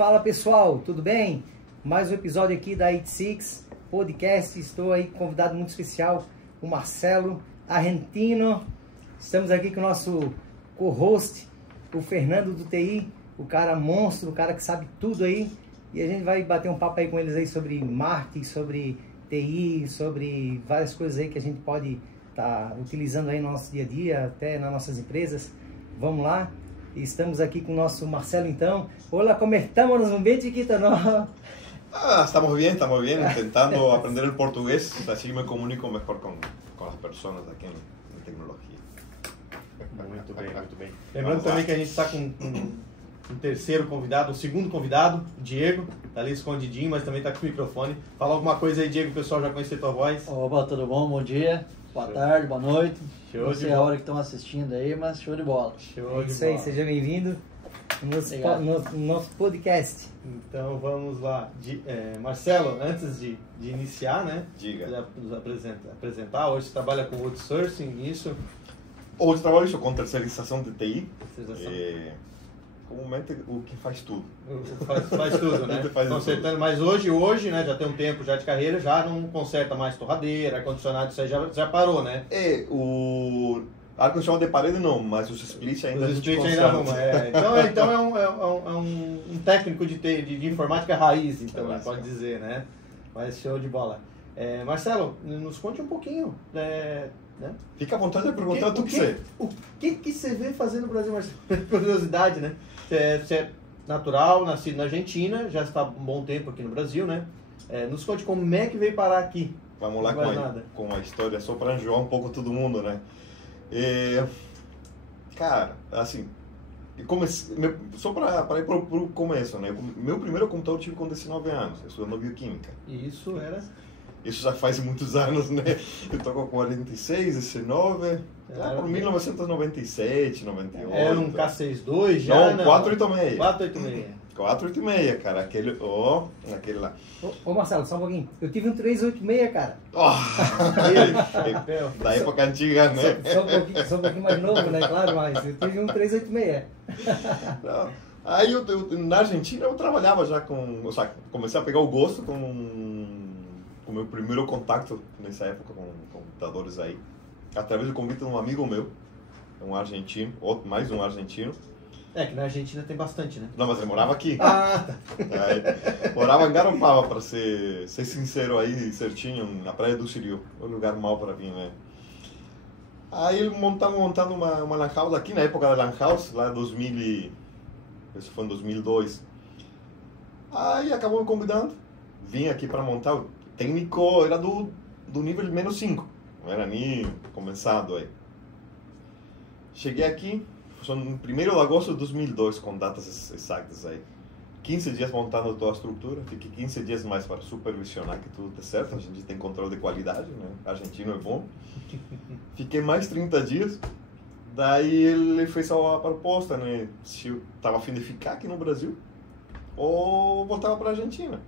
Fala pessoal, tudo bem? Mais um episódio aqui da 86 Podcast. Estou aí com um convidado muito especial, o Marcelo, argentino. Estamos aqui com o nosso co-host, o Fernando do TI, o cara monstro, o cara que sabe tudo aí. E a gente vai bater um papo aí com eles aí sobre marketing, sobre TI, sobre várias coisas aí que a gente pode estar utilizando aí no nosso dia a dia, até nas nossas empresas. Vamos lá. Estamos aqui com o nosso Marcelo então. Olá, como estamos? Um bem chiquito, não? Estamos bien, intentando aprender el portugués, así me comunico mejor con las personas aqui em tecnologia. Muito bem, muito bem. Lembrando também que a gente está com um terceiro convidado, um segundo convidado, o Diego, tá ali escondidinho, mas também tá com o microfone. Fala alguma coisa aí, Diego, o pessoal já conheceu tua voz. Opa, tudo bom? Bom dia, boa tarde, boa noite. Show Não de sei a bola. hora que estão assistindo aí, mas show de bola. Show de Isso aí, bola. seja bem-vindo no nosso podcast. Então vamos lá. Marcelo, antes de iniciar, né? Diga. Já nos apresentar. Hoje você trabalha com outsourcing, isso? Hoje trabalho isso com terceirização de TI, Terceirização. comumente o que faz tudo. Faz tudo, né? Faz Consertando, mas hoje, né, já tem um tempo já de carreira, já não conserta mais torradeira, ar-condicionado, isso aí já parou, né? O ar-condicionado de parede não, mas os splits ainda Os a gente splits ainda conserta. arruma. Então é um técnico de informática raiz, então, É, pode dizer, né? Mas show de bola. Marcelo, nos conte um pouquinho, né? Fica à vontade de perguntar o que você. O que você vê fazer no Brasil, Marcelo? Curiosidade, né? Você é natural, nascido na Argentina, já está um bom tempo aqui no Brasil, né? Nos conte como é que veio parar aqui. Vamos lá com a história, só para enjoar um pouco todo mundo, né? Cara, assim, só para ir pro começo, né? Meu primeiro computador eu tive com 19 anos, eu estudando bioquímica. E isso era... Isso já faz muitos anos, né? Eu tô com 46, 19, lá por 1997, 98. Era um K62 já? Não, 486. 486. 486, cara, aquele lá. Ô Marcelo, só um pouquinho. Eu tive um 386, cara. Da época antiga, né? Sou um pouquinho mais novo, né? Claro, mas eu tive um 386. Não. Aí na Argentina eu trabalhava já comecei a pegar o gosto com o meu primeiro contato nessa época com computadores aí, através do convite de um amigo meu, um argentino, mais um argentino. Que na Argentina tem bastante, né? Não, mas ele morava aqui. Ah, tá. Morava em Garopaba, para ser sincero aí, certinho, na Praia do Siriu, um lugar mau para vir, né? Aí ele montando uma lan house aqui, na época da lan house, lá em 2000, isso foi em 2002. Aí acabou me convidando, vim aqui para montar. O técnico era do nível menos 5, não era nem começado aí. Cheguei aqui, foi no 1º de agosto de 2002, com datas exatas aí. 15 dias montando toda a estrutura, fiquei 15 dias mais para supervisionar que tudo dê certo, a gente tem controle de qualidade, né? Argentino é bom. Fiquei mais 30 dias, daí ele fez a proposta, né? Se eu estava a fim de ficar aqui no Brasil ou voltava para a Argentina.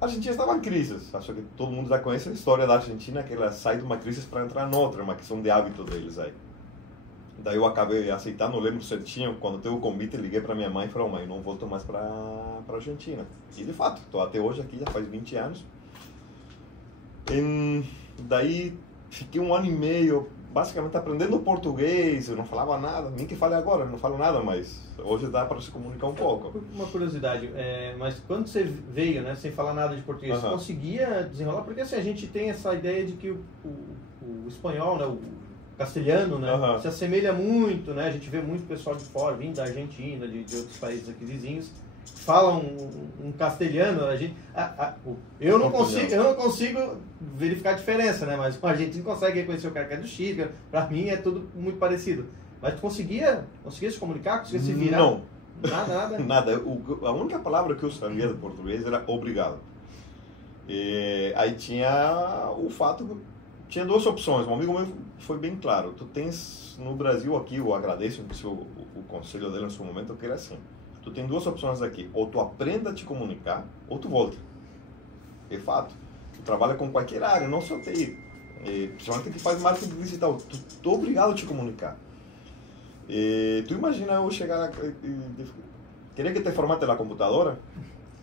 A Argentina estava em crise, acho que todo mundo já conhece a história da Argentina, que ela sai de uma crise para entrar noutra, uma questão de hábito deles aí. Daí eu acabei aceitando, não lembro certinho, quando teve o convite, liguei para minha mãe e falei, mãe, não volto mais para a Argentina. E de fato, estou até hoje aqui, já faz 20 anos. Daí fiquei 1 ano e meio, basicamente aprendendo português, eu não falava nada, nem que fale agora, eu não falo nada, mas hoje dá para se comunicar um pouco. Uma curiosidade, mas quando você veio, né, sem falar nada de português, você conseguia desenrolar? Porque assim, a gente tem essa ideia de que o espanhol, né, o castelhano, né, se assemelha muito, né, a gente vê muito pessoal de fora, vindo da Argentina, de outros países aqui vizinhos, falam um castelhano, eu não consigo verificar a diferença, né, mas o argentino consegue reconhecer o cara que é do Chile, para mim é tudo muito parecido. Mas tu conseguia se comunicar, conseguia se virar? Não. Nada? Nada. A única palavra que eu sabia de português era obrigado. Aí tinha o fato, tinha 2 opções. Um amigo meu foi bem claro. Tu tens no Brasil aqui, eu agradeço o conselho dele no seu momento, que era assim. Tu tem 2 opções aqui. Ou tu aprenda a te comunicar, ou tu volta. É fato. Tu trabalha com qualquer área, não só TI. Principalmente que faz marketing digital. Tu é obrigado a te comunicar. Tu imagina eu chegar ¿Querés que te formate la computadora?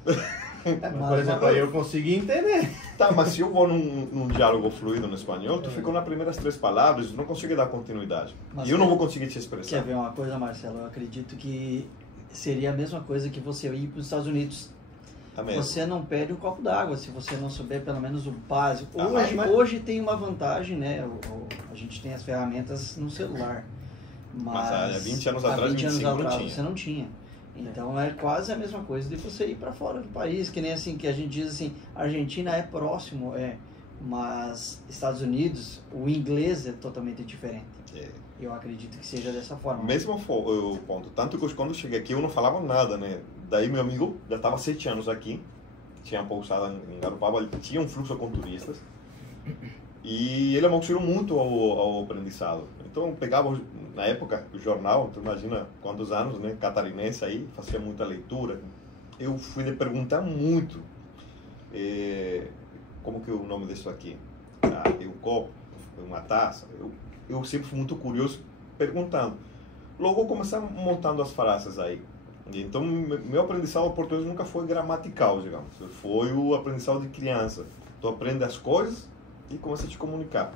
Por exemplo, aí eu consegui entender. Tá, mas se eu vou num diálogo fluido no espanhol, tu ficou nas primeiras 3 palavras, tu não consegue dar continuidade. E eu não vou conseguir te expressar. Quer ver uma coisa, Marcelo? Eu acredito que seria a mesma coisa que você ir para os Estados Unidos. Você não perde um copo d'água se você não souber pelo menos o básico. Hoje tem uma vantagem, né? A gente tem as ferramentas no celular. Mas há 20 anos atrás, 20 anos atrás você não tinha. Então é quase a mesma coisa de você ir para fora do país, que nem assim que a gente diz assim, Argentina é próximo, mas Estados Unidos, o inglês é totalmente diferente. Eu acredito que seja dessa forma. Mesmo o ponto, tanto que quando eu cheguei aqui eu não falava nada, né? Daí meu amigo já estava 7 anos aqui, tinha pousado em Garopaba, ele tinha um fluxo com turistas e ele me auxiliou muito ao aprendizado. Então eu pegava, na época, o jornal, tu imagina quantos anos, né? Catarinense aí, fazia muita leitura. Eu fui de perguntar muito como que é o nome disso aqui? Um copo, uma taça. Eu sempre fui muito curioso perguntando. Logo eu comecei montando as frases aí. Então meu aprendizado português nunca foi gramatical, digamos. Foi o aprendizado de criança. Tu aprende as coisas e começa a te comunicar.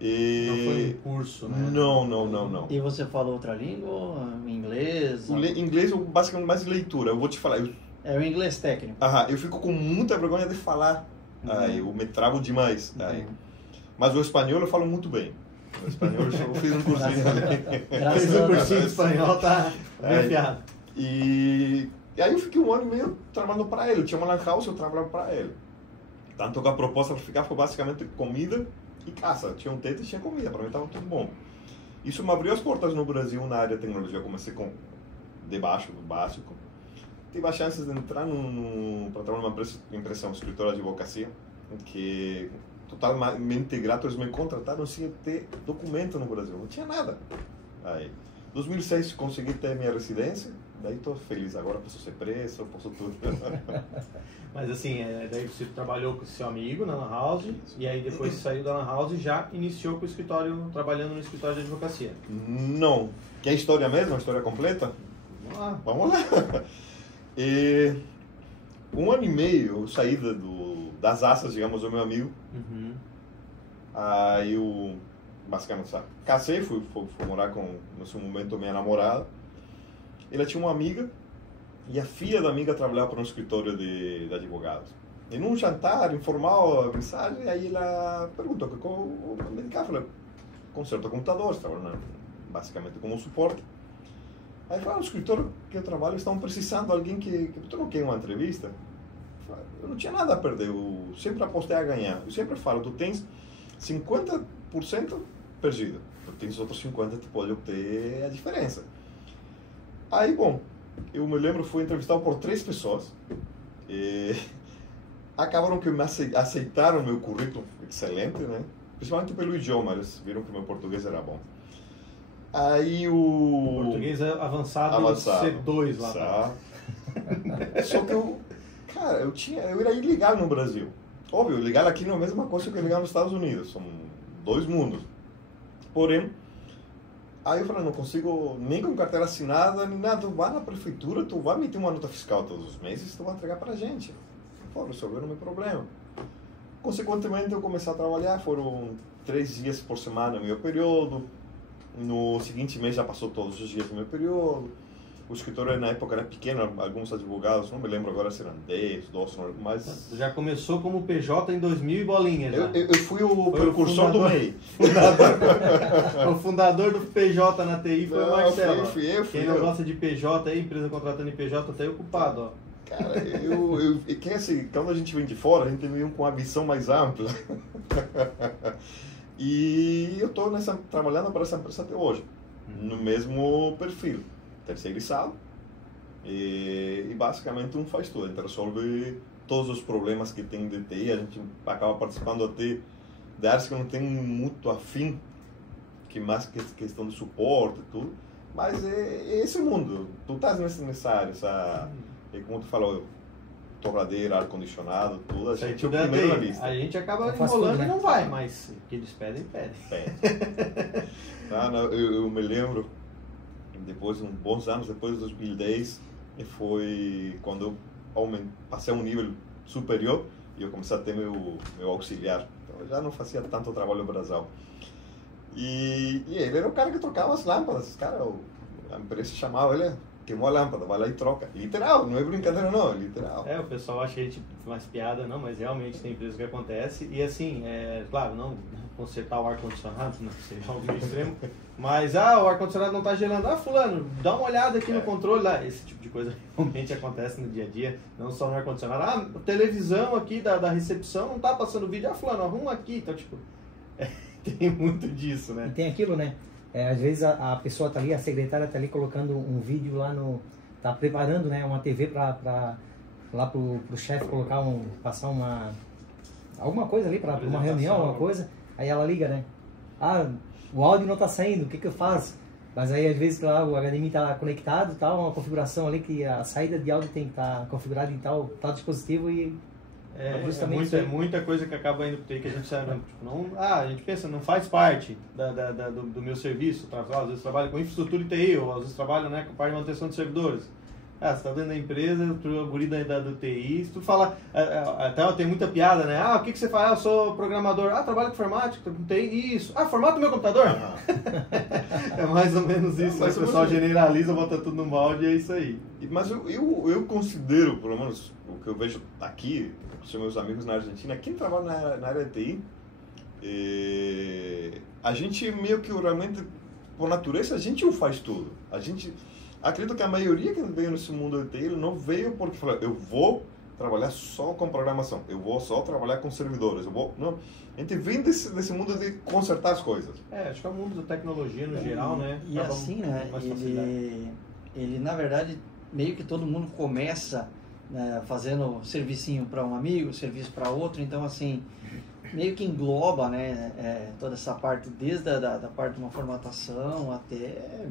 Não foi um curso, né? Não. E você fala outra língua? Inglês? Inglês eu basicamente mais leitura. Eu vou te falar. É o inglês técnico. Eu fico com muita vergonha de falar. Eu me travo demais. Mas o espanhol eu falo muito bem. O espanhol eu fiz um cursinho também. Fiz um cursinho de espanhol, tá bem enfiado. E aí eu fiquei 1 ano e meio trabalhando para ele. Tinha uma lan house, eu trabalhava para ele. Tanto que a proposta para ficar foi basicamente comida e caça. Tinha um teto e tinha comida. Para mim estava tudo bom. Isso me abriu as portas no Brasil na área de tecnologia. Eu comecei debaixo do básico. Tive a chance de entrar para trabalhar numa empresa, um escritório de advocacia, que totalmente grato, eles me contrataram sem ter documento no Brasil, não tinha nada. Aí, em 2006 consegui ter minha residência, daí estou feliz, agora posso ser preso, posso tudo. Mas assim, daí você trabalhou com seu amigo na Lan House, e aí depois saiu da Lan House e já iniciou com o escritório, trabalhando no escritório de advocacia? Não. Quer a história mesmo, a história completa? Vamos lá. 1 ano e meio eu saí das asas, digamos, do meu amigo. Aí eu, basicamente, casei, fui morar com, nesse momento, minha namorada. Ela tinha uma amiga, e a filha da amiga trabalhava para um escritório de advogados. E num jantar informal, mensagem, aí ela perguntou como me dedicar. Eu falei, conserto computadores, trabalhando basicamente como suporte. Aí falou, no escritório que eu trabalho, estão precisando de alguém que tu não quer uma entrevista? Eu não tinha nada a perder, eu sempre apostei a ganhar. Eu sempre falo, tu tens 50% perdido, tu tens outros 50%, tu pode obter a diferença. Aí, bom, eu me lembro, fui entrevistado por 3 pessoas. E acabaram que me aceitaram meu currículo, excelente, né? Principalmente pelo idioma, eles viram que meu português era bom. Aí o português avançado C2 lá. Só que eu era ilegal no Brasil. Óbvio, legal aqui não é a mesma coisa que legal nos Estados Unidos. São 2 mundos. Porém, aí eu falei, não consigo nem com carteira assinada, nem nada. Tu vai na prefeitura, tu vai emitir uma nota fiscal todos os meses, tu vai entregar pra gente. Pô, resolveram o meu problema. Consequentemente, eu comecei a trabalhar, foram 3 dias por semana no meu período. No seguinte mês já passou todos os dias do meu período. O escritório na época era pequeno, alguns advogados, não me lembro agora se eram 10, 12, mas... Já começou como PJ em 2000 e bolinha, já. Eu fui o precursor do MEI. O fundador do PJ na TI foi o Marcelo. Fui eu. Quem não gosta de PJ aí, empresa contratando em PJ, tá aí ocupado, ó. Cara, quando a gente vem de fora, a gente vem com uma visão mais ampla. E eu estou trabalhando para essa empresa até hoje, no mesmo perfil, terceirizado, e basicamente faz tudo, a gente resolve todos os problemas que tem de TI, a gente acaba participando até de áreas que não tem muito afim, que mais questão de suporte e tudo, mas é esse mundo, tu estás nessa área, como tu falou, torradeira, ar-condicionado, tudo, a gente é o primeiro na lista. A gente acaba enrolando e não vai, mas o que eles pedem. Eu me lembro, depois, bons anos depois de 2010, e foi quando eu passei a um nível superior e eu comecei a ter meu auxiliar. Então eu já não fazia tanto trabalho braçal. E ele era o cara que trocava as lâmpadas. Cara, a empresa chamava ele, queimou a lâmpada, vai lá e troca. Literal, não é brincadeira não, é literal. O pessoal acha que a gente faz piada, não, mas realmente tem empresas que acontece. E assim, claro, não consertar o ar-condicionado, não seria algo meio extremo, mas o ar-condicionado não está gelando. Fulano, dá uma olhada aqui no controle lá. Esse tipo de coisa realmente acontece no dia a dia, não só no ar-condicionado. A televisão aqui da recepção não está passando vídeo. Fulano, arruma aqui. Então, tipo, tem muito disso, né? E tem aquilo, né? Às vezes a pessoa tá ali, a secretária tá ali colocando um vídeo lá tá preparando, né, uma TV para lá pro chefe colocar passar alguma coisa ali para uma reunião, alguma coisa. Aí ela liga, né? O áudio não tá saindo, o que eu faço? Mas aí às vezes lá o HDMI tá conectado, tá uma configuração ali que a saída de áudio tem que estar configurada em tal dispositivo e justamente muita coisa que acaba indo pro TI que a gente sabe, a gente pensa, não faz parte do meu serviço, às vezes trabalho com infraestrutura e TI, ou às vezes trabalho, né, com parte de manutenção de servidores. Você está dentro da empresa, o guri do TI, se tu fala, até tem muita piada, né? O que você faz? Eu sou programador. Trabalho com informática, com TI, isso. Formata o meu computador? É mais ou menos isso, mas o pessoal generaliza, bota tudo no balde e é isso aí. Mas eu considero, pelo menos, o que eu vejo aqui, com meus amigos na Argentina, quem trabalha na área de TI, a gente meio que realmente, por natureza, a gente faz tudo. Acredito que a maioria que veio nesse mundo de TI não veio porque falou, eu vou trabalhar só com programação, eu vou só trabalhar com servidores, não. A gente vem desse mundo de consertar as coisas. Acho que é o mundo da tecnologia no geral, né? E assim, né, ele na verdade, meio que todo mundo começa, né, fazendo servicinho para um amigo, serviço para outro, então assim, meio que engloba, né, toda essa parte, desde da parte de uma formatação até,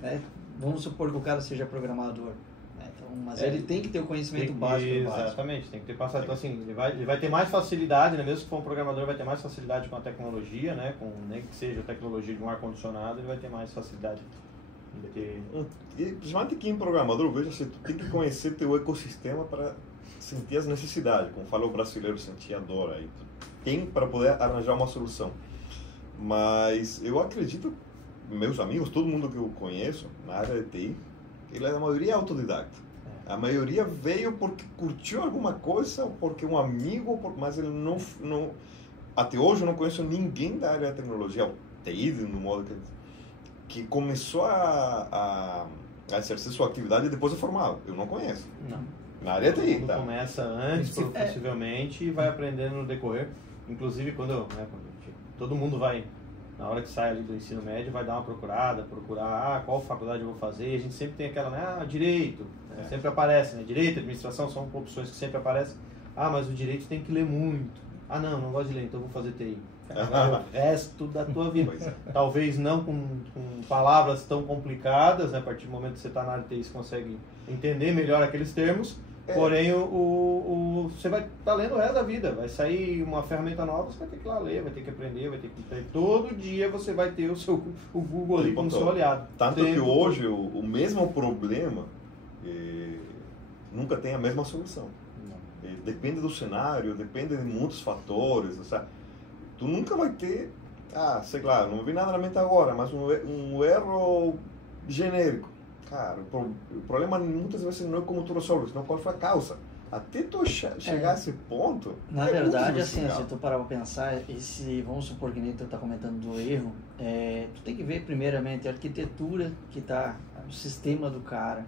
né, vamos supor que o cara seja programador, né? Então, mas ele tem que ter o conhecimento básico. Exatamente, tem que ter passado. Então, assim, ele vai ter mais facilidade, né? Mesmo se for um programador, vai ter mais facilidade com a tecnologia, né? Nem que seja a tecnologia de um ar-condicionado, ele vai ter mais facilidade. E principalmente quem é programador, veja, você tem que conhecer teu ecossistema para sentir as necessidades, como fala o brasileiro, sentir a dor aí. Tem para poder arranjar uma solução. Mas eu acredito, meus amigos, todo mundo que eu conheço na área de TI, a maioria é autodidata. A maioria veio porque curtiu alguma coisa, ou porque um amigo, mas ele não até hoje eu não conheço ninguém da área de tecnologia, ou TI, no modo que começou a exercer sua atividade depois de formado. Eu não conheço. Não. Na área de TI, tá? Começa antes, possivelmente, e vai aprendendo no decorrer. Inclusive, quando todo mundo vai, na hora que sai ali do ensino médio, vai dar uma procurar qual faculdade eu vou fazer. E a gente sempre tem aquela, né, direito, sempre aparece, né? Direito, administração são opções que sempre aparecem. Mas o direito tem que ler muito. Não gosto de ler, então vou fazer TI. O resto da tua vida. Talvez não com palavras tão complicadas, né? A partir do momento que você está na área de TI, você consegue entender melhor aqueles termos. Porém, você vai estar lendo o resto da vida. Vai sair uma ferramenta nova, você vai ter que ir lá ler, vai ter que aprender, vai ter que... Todo dia você vai ter o Google ali como seu aliado. Tanto que hoje o mesmo problema nunca tem a mesma solução. Depende do cenário, depende de muitos fatores. Sabe? Tu nunca vai ter, sei lá, não me vem nada na mente agora, mas um erro genérico. Cara, o problema muitas vezes não é como tu resolve, senão qual foi a causa. Até tu chegar a esse ponto... Na verdade, assim, se tu parar pra pensar, vamos supor que nem tu tá comentando do erro, tu tem que ver primeiramente a arquitetura que tá, o sistema do cara.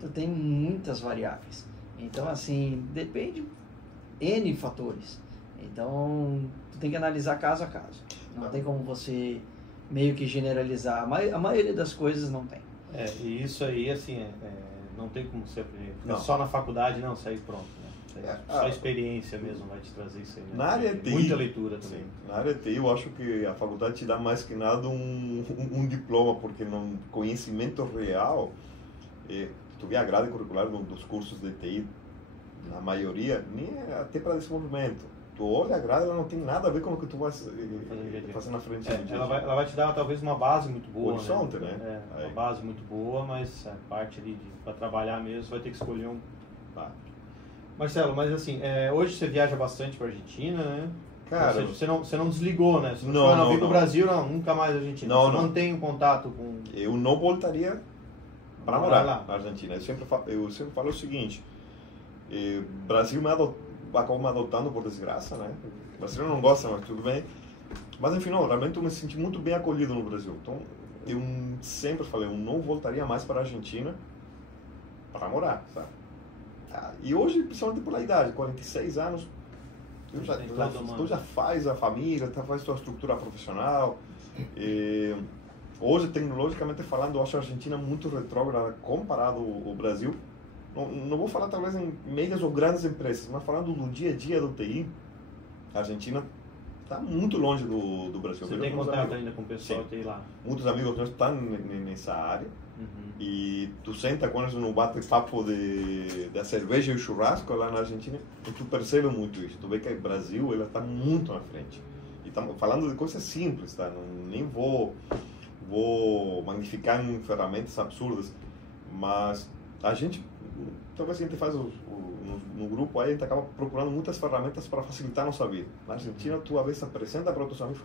Tu tem muitas variáveis. Então, assim, depende N fatores. Então, tu tem que analisar caso a caso. Não tem como você meio que generalizar. A maioria das coisas não tem. E isso aí, assim, não tem como você aprender. Só na faculdade, não, sair pronto. Né? Só a experiência mesmo vai te trazer isso aí. Né? Na área de TI, muita leitura também. Sim, na área de TI, eu acho que a faculdade te dá mais que nada um diploma, porque no conhecimento real, tu vê a grade curricular dos cursos de TI, na maioria, nem até para desenvolvimento. tu olha a grade, ela não tem nada a ver com o que tu vai fazer na frente. Ela vai te dar talvez uma base muito boa, horizonte, né? Uma base muito boa, mas a parte ali para trabalhar mesmo, você vai ter que escolher um... Marcelo, mas assim, hoje você viaja bastante para a Argentina, né? Cara, você não desligou, né? Você não veio pro Brasil, nunca mais Argentina. Você mantém um contato com... Eu não voltaria para morar lá na Argentina. Eu sempre falo o seguinte, o Brasil acabou me adotando por desgraça, né? O Brasil não gosta, mas tudo bem. Mas enfim, realmente eu me senti muito bem acolhido no Brasil. Então, eu sempre falei, eu não voltaria mais para a Argentina para morar, sabe? E hoje, principalmente pela idade, 46 anos, tu já faz a família, tu faz tua estrutura profissional. Hoje, tecnologicamente falando, eu acho a Argentina muito retrógrada comparado ao Brasil. Não vou falar talvez em médias ou grandes empresas, mas falando do dia a dia do TI, a Argentina está muito longe do Brasil. Você tem contato ainda com o pessoal TI lá? Muitos amigos meus estão nessa área. E tu senta com eles no bate-papo da cerveja e o churrasco lá na Argentina e tu percebe muito isso. Tu vê que o Brasil ela está muito na frente. E estamos falando de coisas simples, tá? Nem vou magnificar em ferramentas absurdas, mas a gente, talvez a gente faz no grupo aí, a gente acaba procurando muitas ferramentas para facilitar a nossa vida. Na Argentina, tu às vezes apresenta para outros amigos,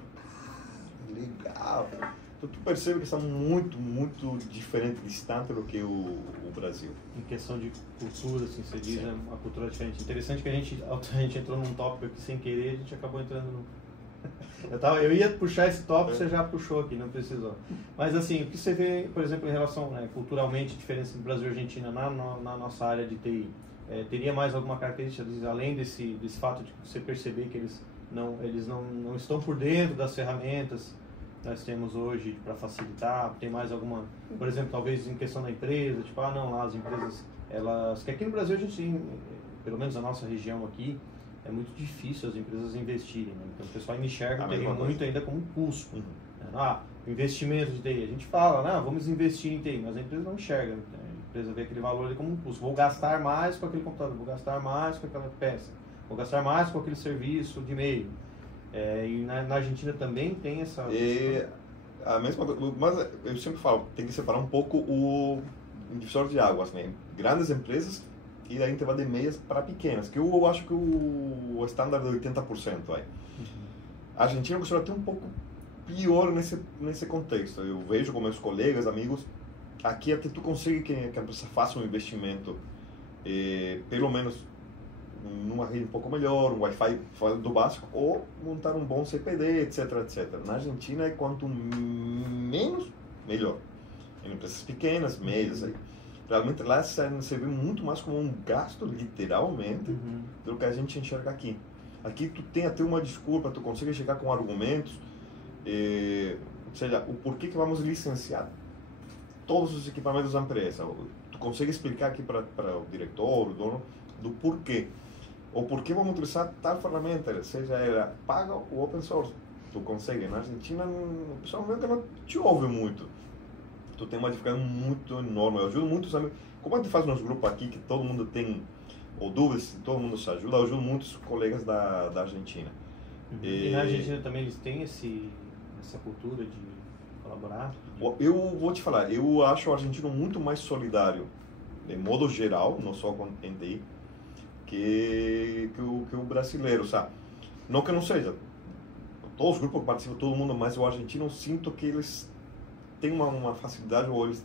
legal. Então, tu percebe que está muito, muito diferente, distante do que o Brasil. Em questão de cultura, assim, você diz, é uma cultura diferente. Interessante que a gente entrou num tópico aqui sem querer, a gente acabou entrando no... Eu ia puxar esse tópico, você já puxou aqui, não precisou. Mas assim, o que você vê, por exemplo, em relação, culturalmente, diferença do Brasil e Argentina na nossa área de TI? Teria mais alguma característica, além desse fato de você perceber que eles não estão por dentro das ferramentas nós temos hoje para facilitar? Tem mais alguma, por exemplo, talvez em questão da empresa, tipo, lá as empresas, que aqui no Brasil a gente tem, pelo menos na nossa região aqui, é muito difícil as empresas investirem, né? Então o pessoal me enxerga muito ainda como um custo. Investimento de TI, a gente fala, vamos investir em TI, mas a empresa não enxerga, a empresa vê aquele valor ali como um custo. Vou gastar mais com aquele computador, vou gastar mais com aquela peça, vou gastar mais com aquele serviço de e-mail. E na Argentina também tem essa... A mesma coisa, mas eu sempre falo, tem que separar um pouco o divisor de águas, né? Grandes empresas e daí a gente vai de meias para pequenas, que eu acho que o estándar é de 80% aí. A Argentina costuma ter um pouco pior nesse contexto. Eu vejo com meus colegas, amigos, aqui até tu consegue que a empresa faça um investimento, pelo menos numa rede um pouco melhor, um Wi-Fi do básico, ou montar um bom CPD, etc, etc. Na Argentina, quanto menos, melhor. Em empresas pequenas, médias, aí. Realmente lá você vê muito mais como um gasto, literalmente, do que a gente enxerga aqui. Aqui tu tem até uma desculpa, tu consegue chegar com argumentos, ou seja, o porquê que vamos licenciar todos os equipamentos da empresa. Tu consegue explicar aqui para o diretor, o dono, do porquê. Ou por que vamos utilizar tal ferramenta, seja ela paga ou open source. Tu consegue. Na Argentina, o pessoal meio que não te ouve muito. Tu tem uma dificuldade muito enorme. Eu ajudo muitos amigos. Como a gente faz nos grupos aqui, que todo mundo tem ou dúvidas, todo mundo se ajuda, eu ajudo muitos colegas da Argentina. E na Argentina também eles têm essa cultura de colaborar? Eu vou te falar, eu acho o argentino muito mais solidário, de modo geral, não só com TI, que o brasileiro, sabe? Não que não seja. Todos os grupos que participam, todo mundo, mas o argentino, eu sinto que eles têm uma facilidade, ou eles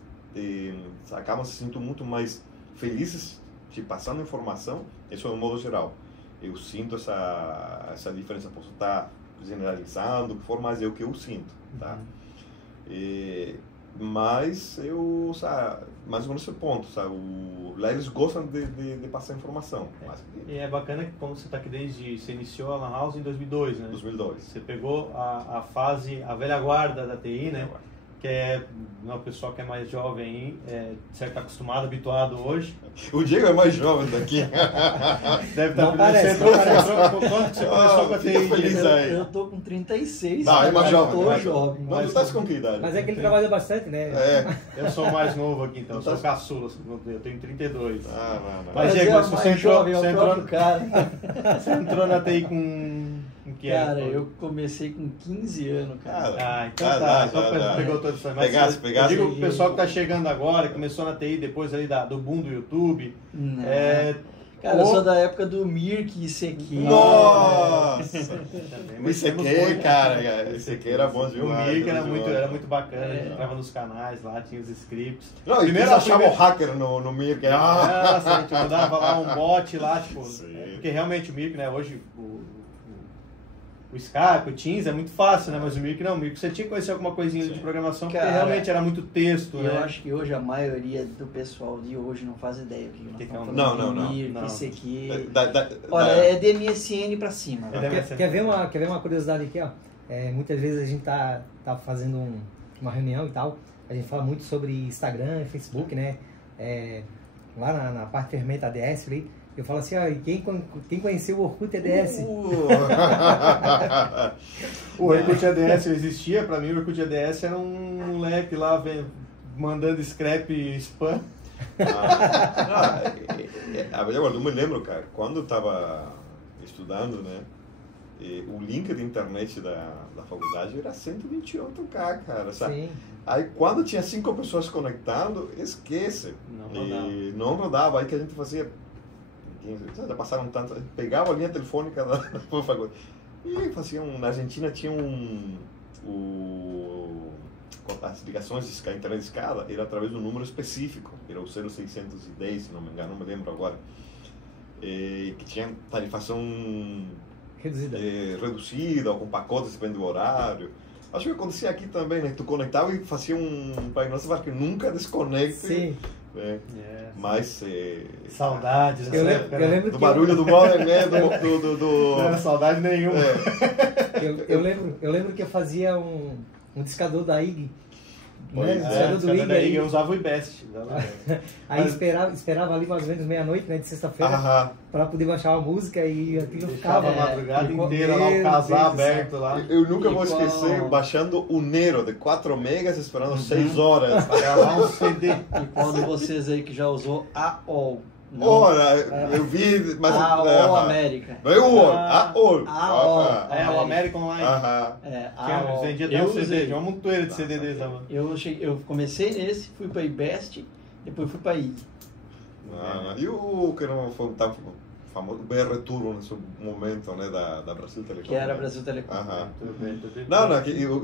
acabam se sentindo muito mais felizes te passando informação, isso é no modo geral. Eu sinto essa diferença, posso estar generalizando, o que for, mas é o que eu sinto, tá? Mas eu, sabe, mais ou menos esse ponto, sabe? Lá eles gostam de passar informação. E é bacana que como você está aqui você iniciou a Lan House em 2002, né? 2002. Você pegou a fase, a velha guarda da TI, né? Que é o pessoal que é mais jovem aí, certo, tá acostumado, habituado hoje. O Diego é mais jovem daqui. Deve estar quando você começou com a TI? Feliz aí. Eu tô com 36. Não, é mais jovem. Tô jovem. Mas tu tá com que idade? Mas é que ele trabalha bastante, né? Eu sou mais novo aqui, então. Eu sou caçula, eu tenho 32. Não. Mas Diego, você entrou cara. Você entrou na TI com que era? Cara, eu comecei com 15 anos, cara. Ah, então tá. Pegou toda essa... Pegasse. Eu digo o pessoal que tá chegando agora, começou na TI depois ali do boom do YouTube. Não. Cara, eu sou da época do Mirk e ICQ. Nossa! O ICQ, cara, ICQ era bom demais. O Mirk era muito bacana, a gente entrava nos canais lá, tinha os scripts. Não, primeiro achava o hacker no Mirk. Nossa, a gente mandava lá um bot lá, tipo... Porque realmente o Mirk, né, hoje... O Skype, o Teams é muito fácil, né? Mas o Mirk não. O Mirk você tinha que conhecer alguma coisinha de programação, porque realmente era muito texto, né? Eu acho que hoje a maioria do pessoal de hoje não faz ideia o que nós estamos falando. Não. Mirk, ICQ... Olha, é DMSN pra cima. Quer ver uma curiosidade aqui, ó? Muitas vezes a gente tá fazendo uma reunião e tal, a gente fala muito sobre Instagram, Facebook, né? Lá na parte ferramenta ADS ali, eu falo assim, quem conheceu o Orkut ADS? O Orkut ADS existia, pra mim o Orkut ADS era um moleque lá mandando scrap spam. Eu me lembro, cara, quando eu tava estudando, né, o link de internet da faculdade era 128K, cara, sabe? Sim. Aí quando tinha 5 pessoas conectando, esquece. Não rodava. Aí que a gente fazia... Já passaram tanto, pegava a linha telefônica da faculdade e faziam, na Argentina tinha as ligações de internet de escada era através de um número específico, era o 0610, se não me engano, não me lembro agora, que tinha tarifação reduzida ou com pacotes depende do horário. Acho que acontecia aqui também, né? Tu conectava e fazia um Pai Nosso para que nunca desconecte. Sim. Né? Mas... Saudades. Eu lembro do barulho do modem, né? Não, saudade nenhuma. Eu lembro que eu fazia um discador da IG. Eu usava o IBEST. Aí esperava ali mais ou menos meia-noite, né, de sexta-feira, para poder baixar uma música e aquilo ficava a madrugada inteira lá, o casar aberto lá. Eu nunca vou esquecer baixando o Nero de 4 megas, esperando 6 horas para gravar um CD. E quando vocês aí que já usou AOL. Ora, eu vi, mas... AOL América. Não é o AOL, AOL. O American Online. Vendia até um CD, tinha uma montoeira de CD desse. Eu comecei nesse, fui para IBEST, depois fui para IG. E o que não foi tão famoso, o BR Turbo nesse momento, né, da Brasil Telecom. Que era Brasil Telecom. Não,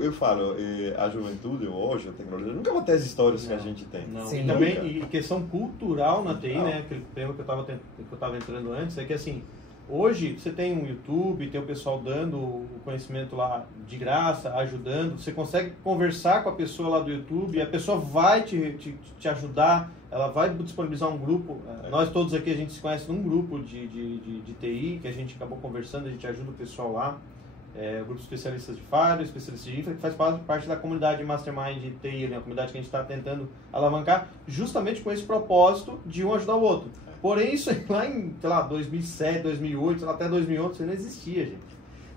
eu falo, a juventude hoje, a tecnologia, nunca vai ter as histórias que a gente tem. Sim, e também, e questão cultural na TI, né, aquele tema que eu estava entrando antes, é que assim, hoje você tem um YouTube, tem o pessoal dando o conhecimento lá de graça, ajudando, você consegue conversar com a pessoa lá do YouTube, a pessoa vai te ajudar, ela vai disponibilizar um grupo. Nós todos aqui, a gente se conhece num grupo de TI, que a gente acabou conversando, a gente ajuda o pessoal lá. O grupo de especialistas de firewall, especialistas de infra, que faz parte da comunidade Mastermind de TI, né? A comunidade que a gente está tentando alavancar, justamente com esse propósito de um ajudar o outro. Porém, isso lá em, 2007, 2008, até 2011, isso não existia, gente.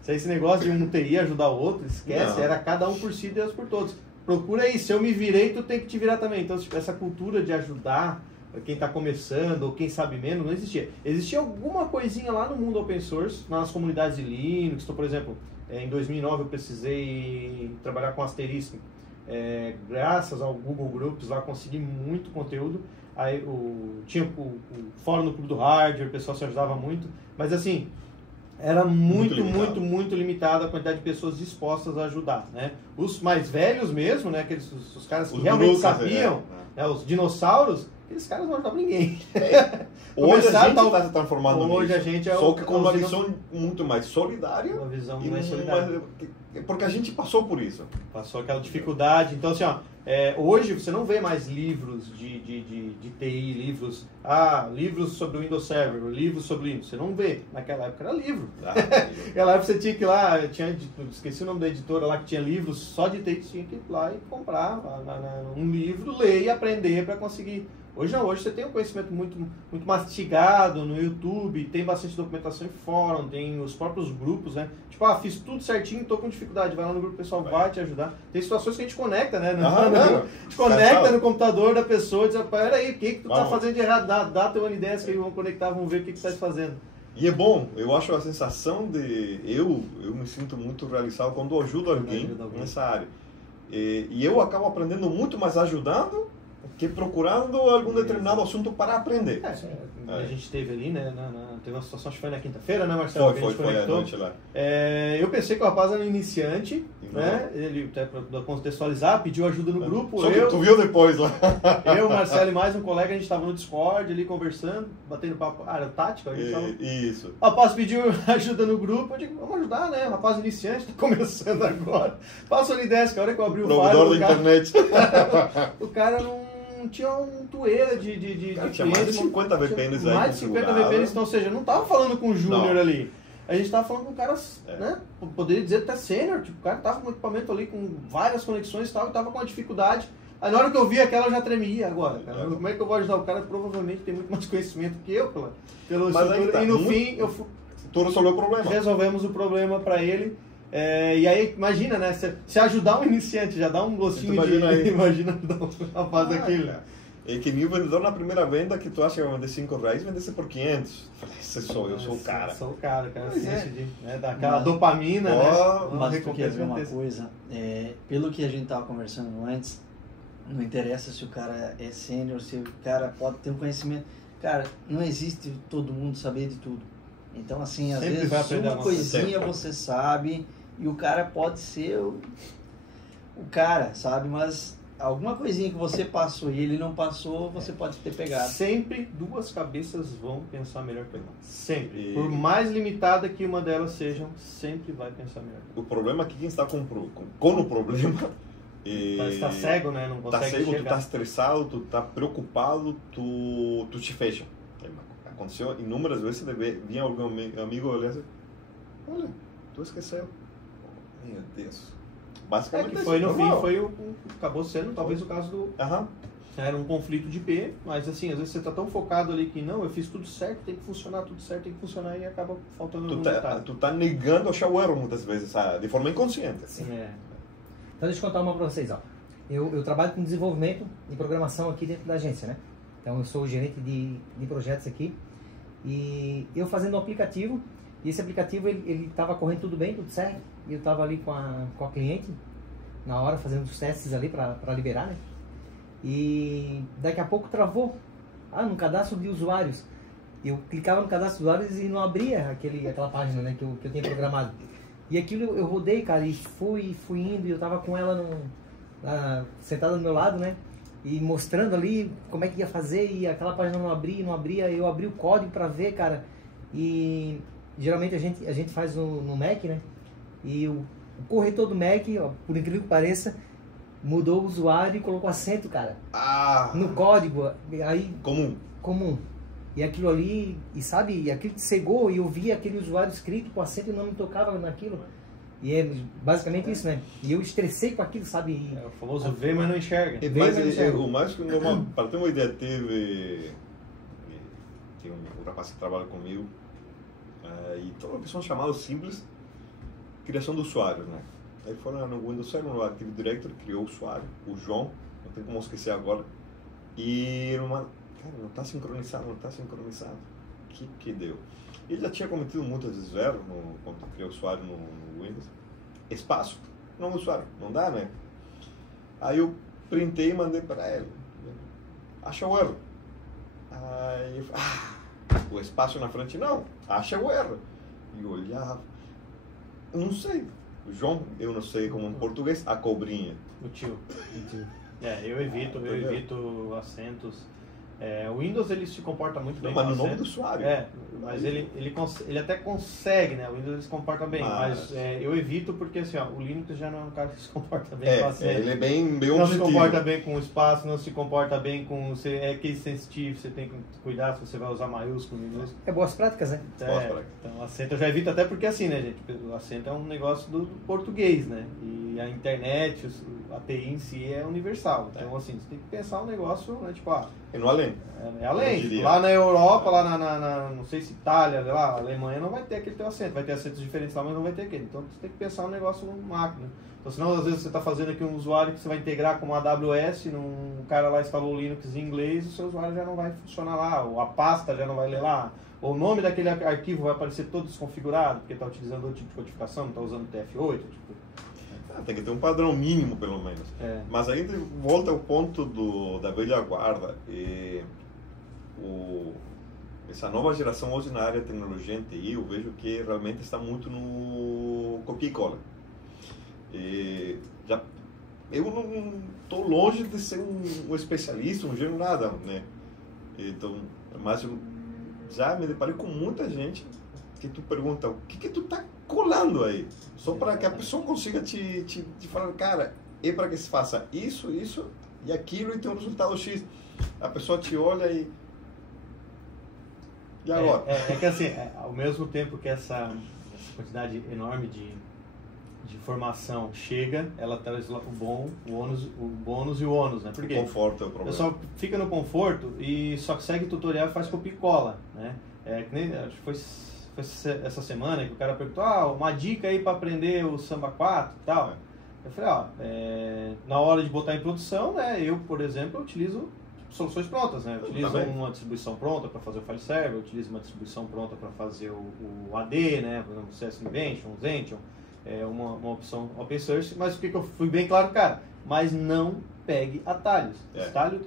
Esse negócio de um TI ajudar o outro, esquece, era cada um por si e Deus por todos. Procura aí, se eu me virei, tu tem que te virar também. Então, essa cultura de ajudar quem está começando ou quem sabe menos, não existia. Existia alguma coisinha lá no mundo open source, nas comunidades de Linux. Então, por exemplo, em 2009 eu precisei trabalhar com Asterisk. Graças ao Google Groups, lá consegui muito conteúdo. Aí tinha o fórum no Clube do Hardware, o pessoal se ajudava muito. Mas assim, era muito limitada a quantidade de pessoas dispostas a ajudar, né? Os mais velhos mesmo, né? Os caras que realmente sabiam, né? Os dinossauros, aqueles caras não ajudavam ninguém. Hoje a gente está se transformando nisso. Hoje a gente Só que com uma visão muito mais solidária. Uma visão mais solidária. Porque a gente passou por isso. Passou aquela dificuldade. Então, assim, hoje você não vê mais livros de TI, livros sobre o Windows Server, livros sobre Linux. Você não vê. Naquela época era livro. Naquela época você tinha que ir lá, esqueci o nome da editora lá que tinha livros só de TI, você tinha que ir lá e comprar um livro, ler e aprender para conseguir. Hoje não, hoje você tem um conhecimento muito mastigado no YouTube, tem bastante documentação em fórum, tem os próprios grupos, né? Tipo, fiz tudo certinho, tô com dificuldade, vai lá no grupo, o pessoal vai te ajudar. Tem situações que a gente conecta, né? A gente conecta no computador da pessoa e diz, peraí, o que tu tá fazendo de errado? Dá teu one desk que eles vão conectar, vamos ver o que tu tá fazendo. E é bom, eu acho a sensação de... Eu me sinto muito realizado quando eu ajudo alguém nessa área. E eu acabo aprendendo muito mais ajudando que procurando algum determinado assunto para aprender. A gente teve ali, né? Teve uma situação, acho que foi na quinta-feira, né, Marcelo? Foi a noite lá. Eu pensei que o rapaz era um iniciante, né? Ele, até para contextualizar, pediu ajuda no grupo. Só que tu viu depois lá. Eu, Marcelo e mais um colega, a gente estava no Discord ali conversando, batendo papo. Era tática, a gente tava... Isso. O rapaz pediu ajuda no grupo, eu digo, vamos ajudar, né? O rapaz iniciante, tá começando agora. Passa ali 10, que a hora que eu abri o provedor da internet. O cara não tinha um tueira de tinha mais de 50 VPNs aí. Mais de 50 VPNs, então, ou seja, não tava falando com o Júnior ali. A gente tava falando com um cara, né? Poderia dizer até sênior, tipo, o cara tava com um equipamento ali com várias conexões e tal, e tava com uma dificuldade. Aí na hora que eu vi aquela, eu já tremia agora, cara. Como é que eu vou ajudar? O cara provavelmente tem muito mais conhecimento que eu, pelo estrutura. Tá, e no fim, tu resolveu o problema. Resolvemos o problema para ele. E aí, imagina, né? Se ajudar um iniciante, já dá um gostinho imagina um rapaz daquele. É que nem o vendedor na primeira venda que tu acha que vai vender R$5, vender por 500. Esse sou eu, sou o cara. Sou o cara, daquela dopamina, né? Mas tu quer ver uma coisa? Pelo que a gente tava conversando antes, não interessa se o cara é sênior, se o cara pode ter um conhecimento. Cara, não existe todo mundo saber de tudo. Então, assim, às vezes uma coisinha você sabe e o cara pode ser o cara, sabe? Mas alguma coisinha que você passou e ele não passou, você pode ter pegado. Sempre duas cabeças vão pensar melhor que uma. Sempre. Por mais limitada que uma delas seja, sempre vai pensar melhor. O problema é que quem está com o problema... Está cego, né? Não consegue enxergar. Tu está estressado, tu está preocupado, tu te fecha. Aconteceu inúmeras vezes, vinha algum amigo olhar assim, olha, tu esqueceu. Meu Deus. Basicamente que foi no fim, acabou sendo talvez o caso do... Era um conflito de IP, mas assim, às vezes você está tão focado ali que não, eu fiz tudo certo, tem que funcionar, tudo certo, tem que funcionar e acaba faltando algum detalhe. Tu tá negando achar o erro muitas vezes, de forma inconsciente. Assim. Então deixa eu contar uma para vocês, ó. Eu trabalho com desenvolvimento e programação aqui dentro da agência, né? Então eu sou o gerente de projetos aqui. E eu fazendo um aplicativo, e esse aplicativo ele estava correndo tudo bem, tudo certo, e eu estava ali com a cliente na hora fazendo os testes ali para liberar, né? E daqui a pouco travou no cadastro de usuários. Eu clicava no cadastro de usuários e não abria aquela página, né, que eu tinha programado. E aquilo eu rodei, cara, e fui indo, e eu estava com ela sentada do meu lado, né? E mostrando ali como é que ia fazer, e aquela página não abria, eu abri o código para ver, cara. E geralmente a gente faz no Mac, né? E o corretor do Mac, ó, por incrível que pareça, mudou o usuário e colocou acento, cara. No código, aí... Comum. E aquilo ali, e aquilo cegou, e eu vi aquele usuário escrito com acento e não me tocava naquilo. E é basicamente isso, né? E eu estressei com aquilo, sabe? O famoso vê, mas não enxerga. O mais que para ter uma ideia, tem um rapaz que trabalha comigo, e toda uma pessoa chamada simples criação de usuários, né? Aí foi no Windows Server, no Active Directory, criou o usuário, o João, não tem como esquecer agora, e cara, não está sincronizado. Que deu? Ele já tinha cometido muitos vezes erros quando criou o usuário no Windows. Espaço, não usuário, não dá, né? Aí eu printei e mandei para ele. Acha o erro. Aí eu falei, o espaço na frente não, acha o erro. E eu olhava, eu não sei. O João, eu não sei como em português, a cobrinha. O tio. Eu evito acentos. O Windows ele se comporta muito bem. Mas no nome do usuário. Mas ele até consegue, né? O Windows ele se comporta bem, mas eu evito porque assim, o Linux já não é um cara que se comporta bem com acento. Ele é bem não objetivo. Se comporta bem com o espaço, não se comporta bem com... É case sensitive, você tem que cuidar se você vai usar maiúsculo no Windows. Boas práticas, né? Então o acento eu já evito até porque assim, né, gente? O acento é um negócio do português, né? E a internet, a API em si é universal. Então assim, você tem que pensar um negócio, né? Tipo, e no além, além. É além. Lá na Europa, lá não sei se Itália, lá, Alemanha, não vai ter aquele teu assento. Vai ter assentos diferentes lá, mas não vai ter aquele. Então, você tem que pensar um negócio macro, né? Então, senão, às vezes, você está fazendo aqui um usuário que você vai integrar com uma AWS, um cara lá instalou o Linux em inglês, o seu usuário já não vai funcionar lá, ou a pasta já não vai ler lá, ou o nome daquele arquivo vai aparecer todo desconfigurado, porque está utilizando outro tipo de codificação, não está usando TF8, tipo... Tem que ter um padrão mínimo, pelo menos. Mas aí volta ao ponto da velha guarda. Essa nova geração hoje na área de tecnologia em TI, eu vejo que realmente está muito no copia e cola. Eu não estou longe de ser um especialista, um gênio, nada, né? Então, mas eu já me deparei com muita gente que tu pergunta, o que tu tá colando aí? Só para que a pessoa consiga te falar, cara, é para que se faça isso e aquilo e tem um resultado X. A pessoa te olha e agora? É que assim, ao mesmo tempo que essa quantidade enorme de informação chega, ela traz lá o bônus e o ônus, né? Porque o conforto é o problema. O pessoal fica no conforto e só segue tutorial e faz copia e cola, né? Que nem, acho que foi essa semana que o cara perguntou, uma dica aí para aprender o Samba 4 e tal. Eu falei, na hora de botar em produção, né? Eu, por exemplo, utilizo soluções prontas, né? Eu utilizo uma distribuição pronta para fazer o file server, eu utilizo uma distribuição pronta para fazer o AD, né? Por exemplo, o CS Invention, o Zention, uma opção open source, mas o que eu fui bem claro, cara, mas não pegue atalhos.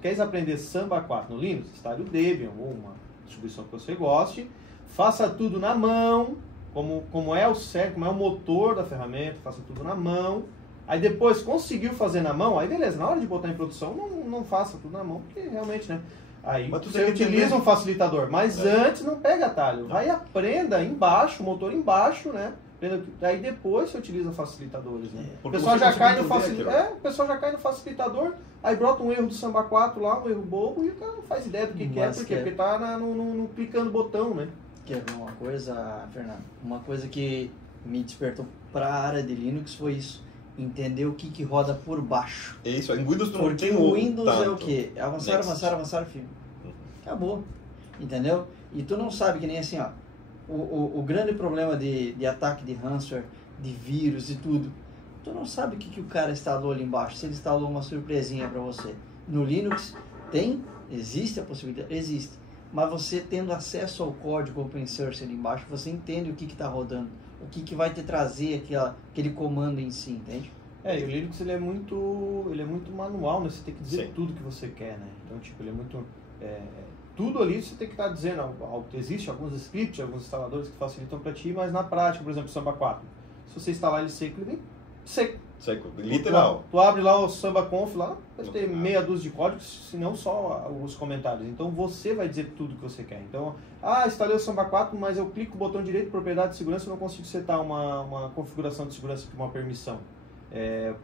Quer aprender Samba 4 no Linux? Instale o Debian ou uma distribuição que você goste, faça tudo na mão, como é o certo, como é o motor da ferramenta, faça tudo na mão. Aí depois conseguiu fazer na mão, aí beleza, na hora de botar em produção, não faça tudo na mão, porque realmente, né? Aí você utiliza um facilitador, mas antes não pega atalho. Vai e aprenda embaixo, o motor embaixo, né? Aí depois você utiliza facilitadores, né? O pessoal já cai no facilitador, aí brota um erro do Samba 4 lá, um erro bobo, e o cara não faz ideia do que é, porque tá no clicando botão, né? Quer ver uma coisa, Fernando? Uma coisa que me despertou para a área de Linux foi isso. Entender o que roda por baixo. É isso, em Windows não tem o Windows é o quê? Avançar, filho. Acabou. Entendeu? E tu não sabe que nem assim, ó. O grande problema de ataque de ransomware, de vírus e tudo, tu não sabe o que o cara instalou ali embaixo, se ele instalou uma surpresinha para você. No Linux existe a possibilidade, existe. Mas você tendo acesso ao código open source ali embaixo, você entende o que está rodando, o que vai te trazer aquele comando em si, entende? E o Linux ele é muito manual, né? Você tem que dizer tudo que você quer, né? Então, tipo, ele é muito... tudo ali você tem que estar dizendo, existe alguns scripts, alguns instaladores que facilitam para ti, mas na prática, por exemplo, o Samba 4, se você instalar ele seco, ele vem seco. Seco, literal. Tu abre lá o Samba Conf, lá vai ter meia dúzia de códigos, se não só os comentários. Então você vai dizer tudo que você quer. Então, instalei o Samba 4, mas eu clico o botão direito, propriedade de segurança, e não consigo setar uma configuração de segurança com uma permissão.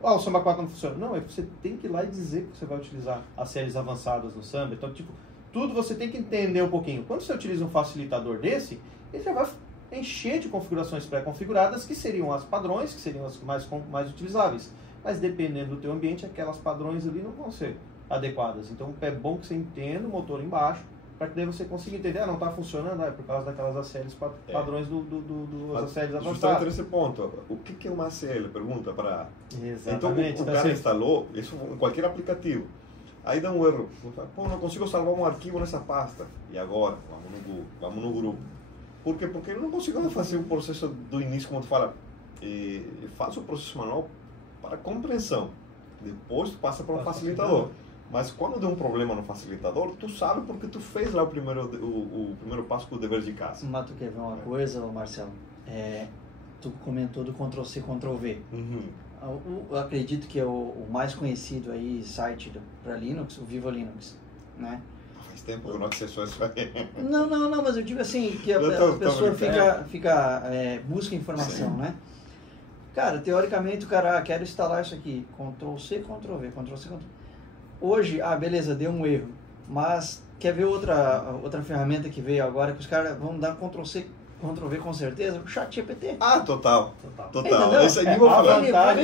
O Samba 4 não funciona. Não, você tem que ir lá e dizer que você vai utilizar as séries avançadas no Samba. Então, tipo, tudo você tem que entender um pouquinho. Quando você utiliza um facilitador desse, ele já vai encher de configurações pré-configuradas, que seriam as padrões, que seriam as mais utilizáveis. Mas dependendo do teu ambiente, aquelas padrões ali não vão ser adequadas. Então é bom que você entenda o motor embaixo, para que daí você consiga entender, não está funcionando, é por causa daquelas ACLs padrões dos ACLs avançados. Justamente nesse ponto, o que é uma ACL? Pergunta para... Exatamente. Então o cara instalou, isso em qualquer aplicativo, aí dá um erro, não consigo salvar um arquivo nessa pasta. E agora? Vamos no grupo. Por quê? Porque eu não consigo fazer o processo do início, como tu fala, faço o processo manual para compreensão. Depois tu passa para um facilitador. Mas quando deu um problema no facilitador, tu sabe porque tu fez lá o primeiro passo com o dever de casa. Mas tu quer ver uma coisa, Marcelo? Tu comentou do Ctrl-C, Ctrl-V. Eu acredito que é o mais conhecido aí site para Linux, o Viva Linux, né? Faz tempo que eu não acesso isso aí. Não, mas eu digo assim, que a pessoa busca informação, né? Cara, teoricamente o cara quer instalar isso aqui, Ctrl-C, Ctrl-V, Ctrl-C, Ctrl-V. Hoje, beleza, deu um erro, mas quer ver outra ferramenta que veio agora, que os caras vão dar Ctrl-C, Ctrl-V com certeza? O ChatGPT. Total. Entendeu? Esse aí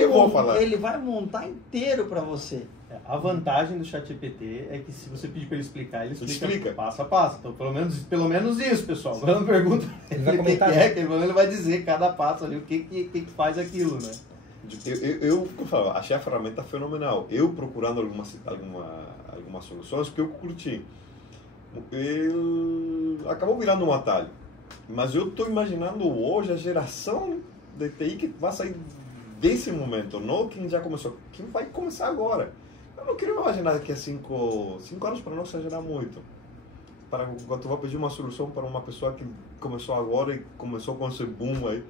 eu vou falar. Ele vai montar inteiro para você. A vantagem do ChatGPT é que se você pedir para ele explicar, ele explica passo a passo. Então, pelo menos isso, pessoal. Quando pergunta ele vai comentar, ele vai dizer cada passo ali, o que faz aquilo, né? Eu falo, achei a ferramenta fenomenal. Eu procurando algumas soluções que eu curti. Acabou virando um atalho. Mas eu estou imaginando hoje a geração de TI que vai sair desse momento, não quem já começou, quem vai começar agora. Eu não quero imaginar que 5 anos para não exagerar muito. Quando tu vai pedir uma solução para uma pessoa que começou agora e começou com esse boom aí,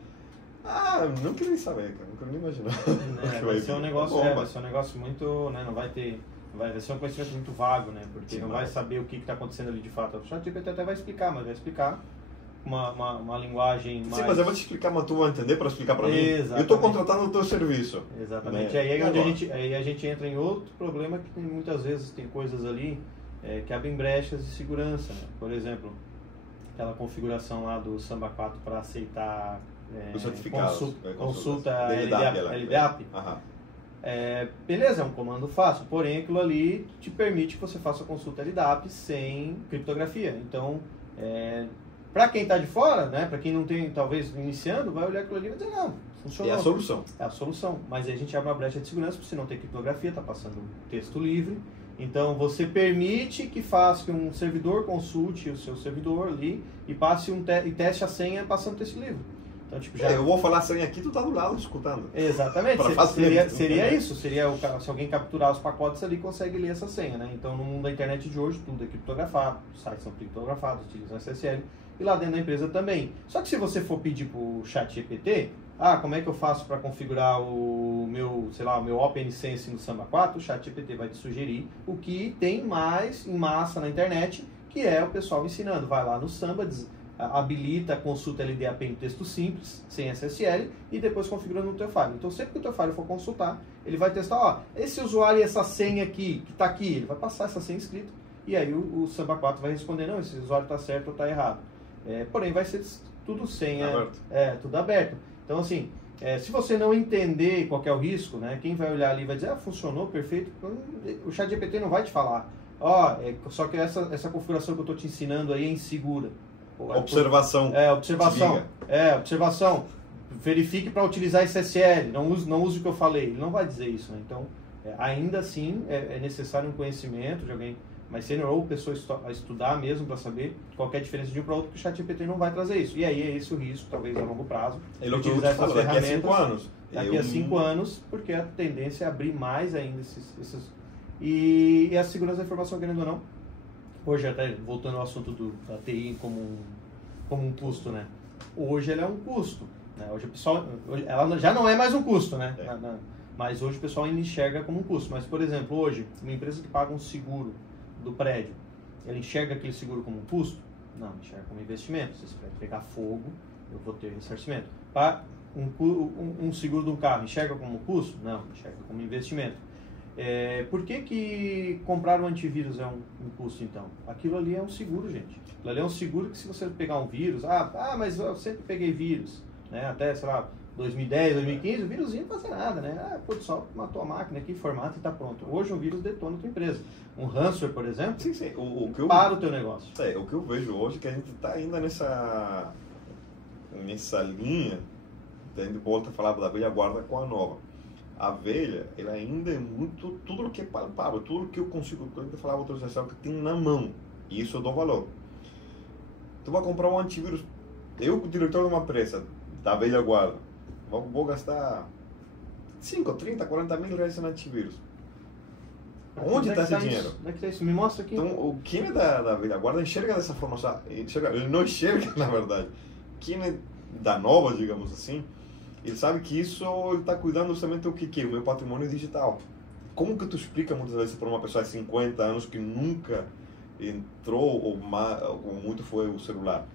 não quero nem saber, cara, não quero nem imaginar. Vai ser um negócio muito, né, vai ser um conhecimento muito vago, né, porque não vai saber o que está acontecendo ali de fato. O ChatGPT até vai explicar, mas vai explicar uma linguagem mais... Sim, mas eu vou te explicar, mas tu vai entender para explicar para mim. Exatamente. Eu estou contratando o teu serviço. Exatamente. Né? Aí a gente entra em outro problema que muitas vezes tem coisas ali que abrem brechas de segurança. Né? Por exemplo, aquela configuração lá do Samba 4 para aceitar consulta LDAP. Beleza, é um comando fácil, porém aquilo ali te permite que você faça a consulta LDAP sem criptografia. Então, para quem está de fora, né, para quem não tem, talvez iniciando, vai olhar aquilo ali e vai dizer, não, funcionou. É a solução. É a solução, mas aí a gente abre uma brecha de segurança, porque se não tem criptografia, está passando texto livre. Então, você permite que um servidor consulte o seu servidor ali e passe e teste a senha passando texto livre. Então, tipo, eu vou falar a senha aqui, tu tá do lado escutando. Exatamente. Seria isso. Seria se alguém capturar os pacotes ali, consegue ler essa senha, né? Então, no mundo da internet de hoje, tudo é criptografado, os sites são criptografados, utilizam SSL, e lá dentro da empresa também. Só que se você for pedir pro ChatGPT, como é que eu faço para configurar o meu OpenSense no Samba 4? O ChatGPT vai te sugerir o que tem mais em massa na internet, que é o pessoal ensinando. Vai lá no Samba, habilita a consulta LDAP em texto simples, sem SSL, e depois configura no teu file. Então, sempre que o teu file for consultar, ele vai testar, esse usuário e essa senha aqui, que está aqui, ele vai passar essa senha escrita, e aí o Samba 4 vai responder, não, esse usuário está certo ou está errado. Porém, vai ser tudo senha, tudo aberto. Então, assim, se você não entender qual que é o risco, né, quem vai olhar ali vai dizer, funcionou, perfeito, o ChatGPT não vai te falar, só que essa configuração que eu estou te ensinando aí é insegura. Observação. Observação. Verifique para utilizar SSL, não use o que eu falei. Ele não vai dizer isso, né? Então, ainda assim, é necessário um conhecimento de alguém mais sênior ou pessoa a estudar mesmo para saber qual é a diferença de um para outro, que o ChatGPT não vai trazer isso. E aí é esse o risco, talvez a longo prazo, de utilizar essas ferramentas. Daqui a 5 anos. Daqui a 5 anos, porque a tendência é abrir mais ainda esses... E a segurança da informação, querendo ou não, hoje, até voltando ao assunto da TI como um custo, né? Hoje ela é um custo, né? Hoje ela já não é mais um custo, né? Mas hoje o pessoal ainda enxerga como um custo. Mas, por exemplo, hoje, uma empresa que paga um seguro do prédio, ela enxerga aquele seguro como um custo? Não, enxerga como investimento. Se esse prédio pegar fogo, eu vou ter ressarcimento. Para um seguro de um carro, enxerga como um custo? Não, enxerga como investimento. Por que comprar um antivírus é um custo, então? Aquilo ali é um seguro, gente. Aquilo ali é um seguro que se você pegar um vírus... mas eu sempre peguei vírus, né? Até, 2010, 2015, o vírus não fazia nada, né? Só matou a máquina aqui, formata e está pronto. Hoje um vírus detona a tua empresa. Um ransomware, por exemplo, sim. para o teu negócio. O que eu vejo hoje é que a gente está ainda nessa linha, a gente volta a falar da velha guarda com a nova. A velha, ela ainda é muito, tudo o que é palpável, tudo o que eu consigo, quando eu falava autorização, que tem na mão, e isso eu dou valor. Tu vai comprar um antivírus, eu, diretor de uma empresa, da velha guarda, vou gastar 5, 30, 40 mil reais em antivírus. Onde está esse dinheiro? Onde é que está isso? Me mostra aqui. Então, o quem é da velha guarda enxerga dessa forma, ele não enxerga, na verdade. Quem é da nova, digamos assim, ele sabe que isso ele está cuidando justamente do que? O meu patrimônio digital. Como que tu explica muitas vezes para uma pessoa de 50 anos que nunca entrou ou muito foi o celular?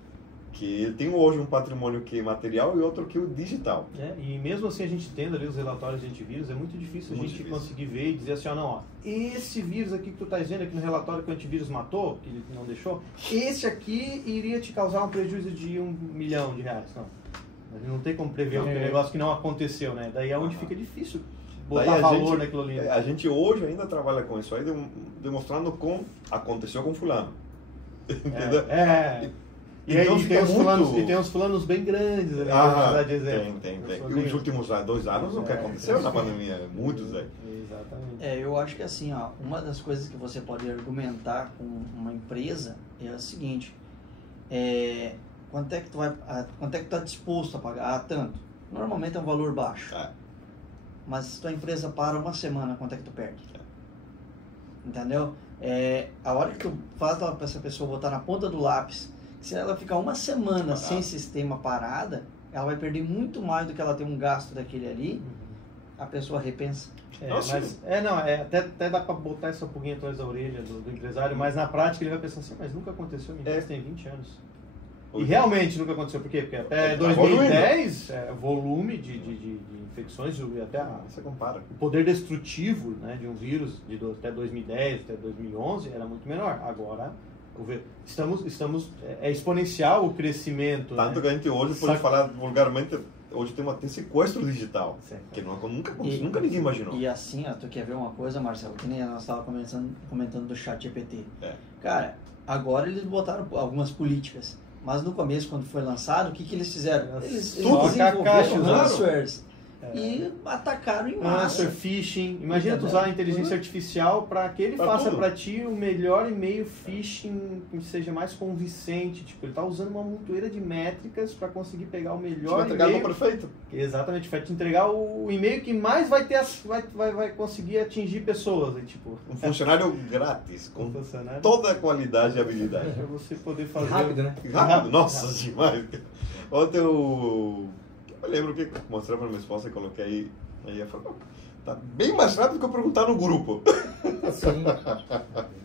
Que ele tem hoje um patrimônio que é material e outro que é o digital. E mesmo assim a gente tendo ali os relatórios de antivírus, é muito difícil conseguir ver e dizer assim, esse vírus aqui que tu está dizendo aqui no relatório que o antivírus matou, que ele não deixou, esse aqui iria te causar um prejuízo de R$1 milhão. Não. Não tem como prever um negócio que não aconteceu, né? Daí é onde fica difícil botar valor naquilo ali. A gente hoje ainda trabalha com isso aí, demonstrando como aconteceu com fulano. Entendeu? E então aí tem uns fulanos bem grandes ali, de exemplo. Tem. E os últimos 2 anos, o que aconteceu na pandemia? Muitos aí. Exatamente. Eu acho que assim, uma das coisas que você pode argumentar com uma empresa é o seguinte, quanto é que tu tá disposto a pagar? Tanto. Normalmente é um valor baixo. Mas se tua empresa para uma semana, quanto é que tu perde? Entendeu? A hora que tu faz para essa pessoa botar na ponta do lápis, se ela ficar uma semana sem sistema parada, ela vai perder muito mais do que ela tem um gasto daquele ali, a pessoa repensa. Até dá para botar essa pulguinha atrás da orelha do empresário, mas na prática ele vai pensar assim, mas nunca aconteceu, minha empresa tem 20 anos. E realmente nunca aconteceu, por quê? Porque até 2010, volume de infecções, até você compara. O poder destrutivo, né, de um vírus até 2010, até 2011 era muito menor. Agora, é exponencial o crescimento. Tanto que a gente hoje pode falar vulgarmente, hoje tem sequestro digital, que nunca ninguém imaginou. E assim, tu quer ver uma coisa, Marcelo, que nem nós estávamos comentando do ChatGPT. Cara, agora eles botaram algumas políticas, mas no começo, quando foi lançado, o que eles fizeram? Eles desenvolveram ransomwares e atacaram em massa. Phishing. Imagina tu usar a inteligência artificial para que ele faça para ti o melhor e-mail phishing que seja mais convincente. Tipo, ele tá usando uma montoeira de métricas para conseguir pegar o melhor e-mail. Vai entregar o perfeito. Exatamente, vai te entregar o e-mail que mais vai conseguir atingir pessoas. Tipo, um funcionário grátis, com toda a qualidade e habilidade. Para você poder fazer. Rápido, né? Rápido, nossa, demais. Ontem eu lembro que mostrei para minha esposa e coloquei aí ela falou, tá bem mais rápido que eu perguntar no grupo. Sim.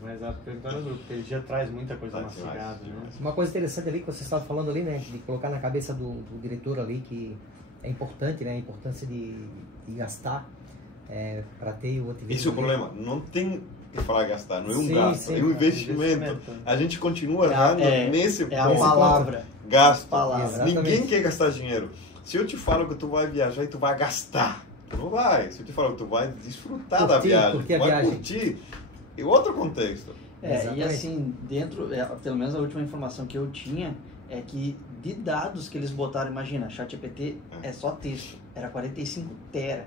Mais rápido que perguntar no grupo, porque ele já traz muita coisa mastigada. Né? Uma coisa interessante ali que você estava falando ali, né, de colocar na cabeça do diretor ali que é importante, né, a importância de gastar para ter o ativismo. Esse é o problema, não tem que falar gastar, não é um gasto, é um investimento. A gente continua errando nesse ponto. É a palavra. Gasto. Palavra. Ninguém quer gastar dinheiro. Se eu te falo que tu vai viajar e tu vai gastar, tu não vai. Se eu te falo que tu vai desfrutar da viagem, tu vai curtir, é outro contexto. E assim, pelo menos a última informação que eu tinha, é que de dados que eles botaram, imagina, ChatGPT é só texto, era 45 tera.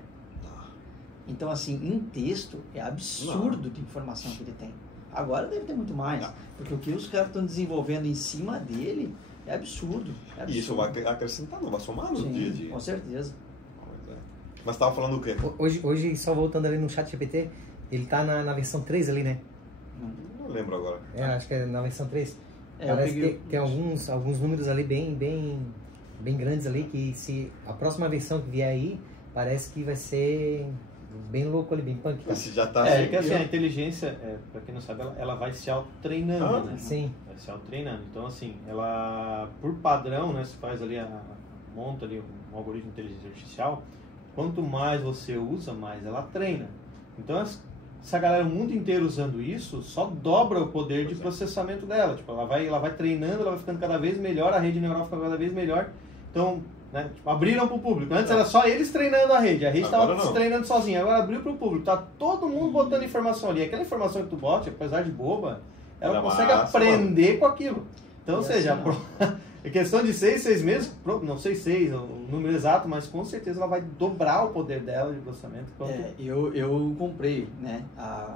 Então assim, em texto, é absurdo de informação que ele tem. Agora deve ter muito mais, porque o que os caras estão desenvolvendo em cima dele é absurdo. E isso vai acrescentar, não vai somar no dia a dia. Com certeza. Mas estava falando o quê? Hoje, só voltando ali no ChatGPT, ele está na versão 3 ali, né? Não lembro agora. Acho que é na versão 3. Parece que tem alguns números ali bem grandes ali, que se a próxima versão que vier aí, parece que vai ser bem louco ali, bem punk. Esse já tá que assim, a inteligência, para quem não sabe, ela vai se auto-treinando, né? Sim. Vai se auto-treinando. Então, assim, ela, por padrão, né, se faz ali, monta ali um algoritmo de inteligência artificial, quanto mais você usa, mais ela treina. Então, essa galera, o mundo inteiro usando isso, só dobra o poder de processamento dela. Tipo, ela vai treinando, ela vai ficando cada vez melhor, a rede neural fica cada vez melhor. Então, né, tipo, abriram para o público. Antes era só eles treinando a rede estava se treinando sozinha. Agora abriu para o público, tá todo mundo botando informação ali. Aquela informação que tu bota, apesar de boba, ela consegue aprender com aquilo. Então, ou seja, é questão de 6 meses, não sei 6, o número exato, mas com certeza ela vai dobrar o poder dela de processamento. Eu comprei, né,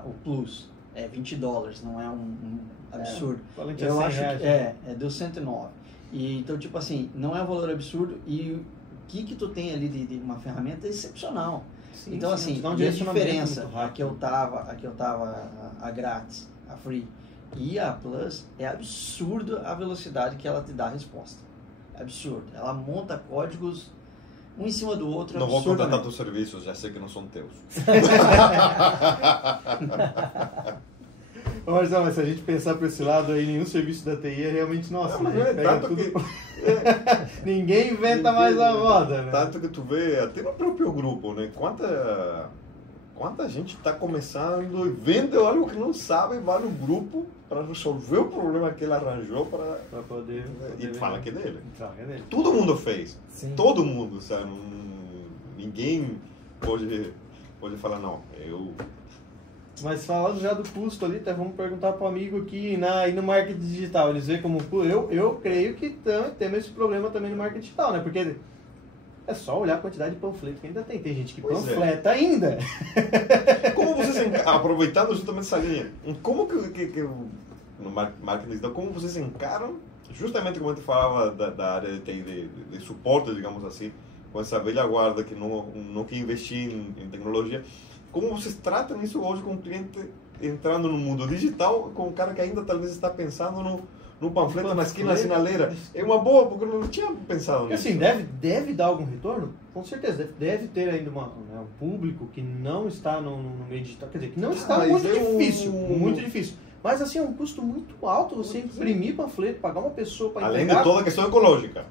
o Plus, $20, não é um absurdo. Eu acho que deu 109. E, então, tipo assim, não é um valor absurdo e o que tu tem ali de uma ferramenta excepcional. Sim, então, assim, a diferença, a que eu tava a grátis, a free, e a Plus, é absurdo a velocidade que ela te dá a resposta. É absurdo. Ela monta códigos um em cima do outro. Não vou contratar teus serviços, já sei que não são teus. Marcelo, mas se a gente pensar por esse lado aí, nenhum serviço da TI é realmente nosso. Ninguém inventa mais a roda, né? Tanto que tu vê, até no próprio grupo, né? Quanta gente está começando e vende algo que não sabe, vai no grupo para resolver o problema que ele arranjou para poder e fala que é dele. dele. Todo mundo fez. Sim. Todo mundo, sabe? Ninguém pode pode falar, não, eu... Mas falando já do custo ali, até vamos perguntar para o amigo aqui no marketing digital, eles veem como... Eu creio que temos esse problema também no marketing digital, né? Porque é só olhar a quantidade de panfleto que ainda tem. Tem gente que panfleta ainda. Como vocês, aproveitando justamente essa linha, como que no marketing digital, como vocês encaram, justamente como a gente falava da área de suporte, digamos assim, com essa velha guarda que não quer investir em tecnologia, como vocês tratam isso hoje com o cliente entrando no mundo digital, com o cara que ainda talvez está pensando no panfleto na esquina, na sinaleira? É uma boa, porque eu não tinha pensado nisso. Assim, deve dar algum retorno? Com certeza. Deve ter ainda um público que não está no meio digital. Quer dizer, que não está muito difícil. Mas assim, é um custo muito alto você imprimir panfleto, pagar uma pessoa para entregar. Além de toda a questão ecológica.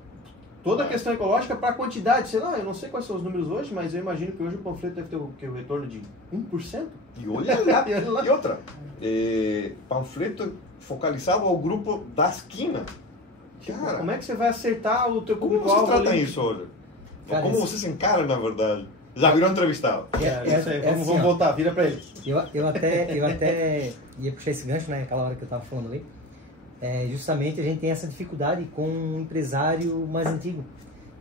Toda a questão ecológica para a quantidade, sei lá, eu não sei quais são os números hoje, mas eu imagino que hoje o panfleto deve ter o retorno de 1%. E olha lá, e outra, panfleto focalizado ao grupo da esquina. Cara, como é que você vai acertar o teu público? Como vocês tratam isso hoje? Cara, como vocês encaram, na verdade? Já virou entrevistado. Vamos voltar, vira para ele. Eu até ia puxar esse gancho, né, naquela hora que eu estava falando ali. Justamente a gente tem essa dificuldade com um empresário mais antigo.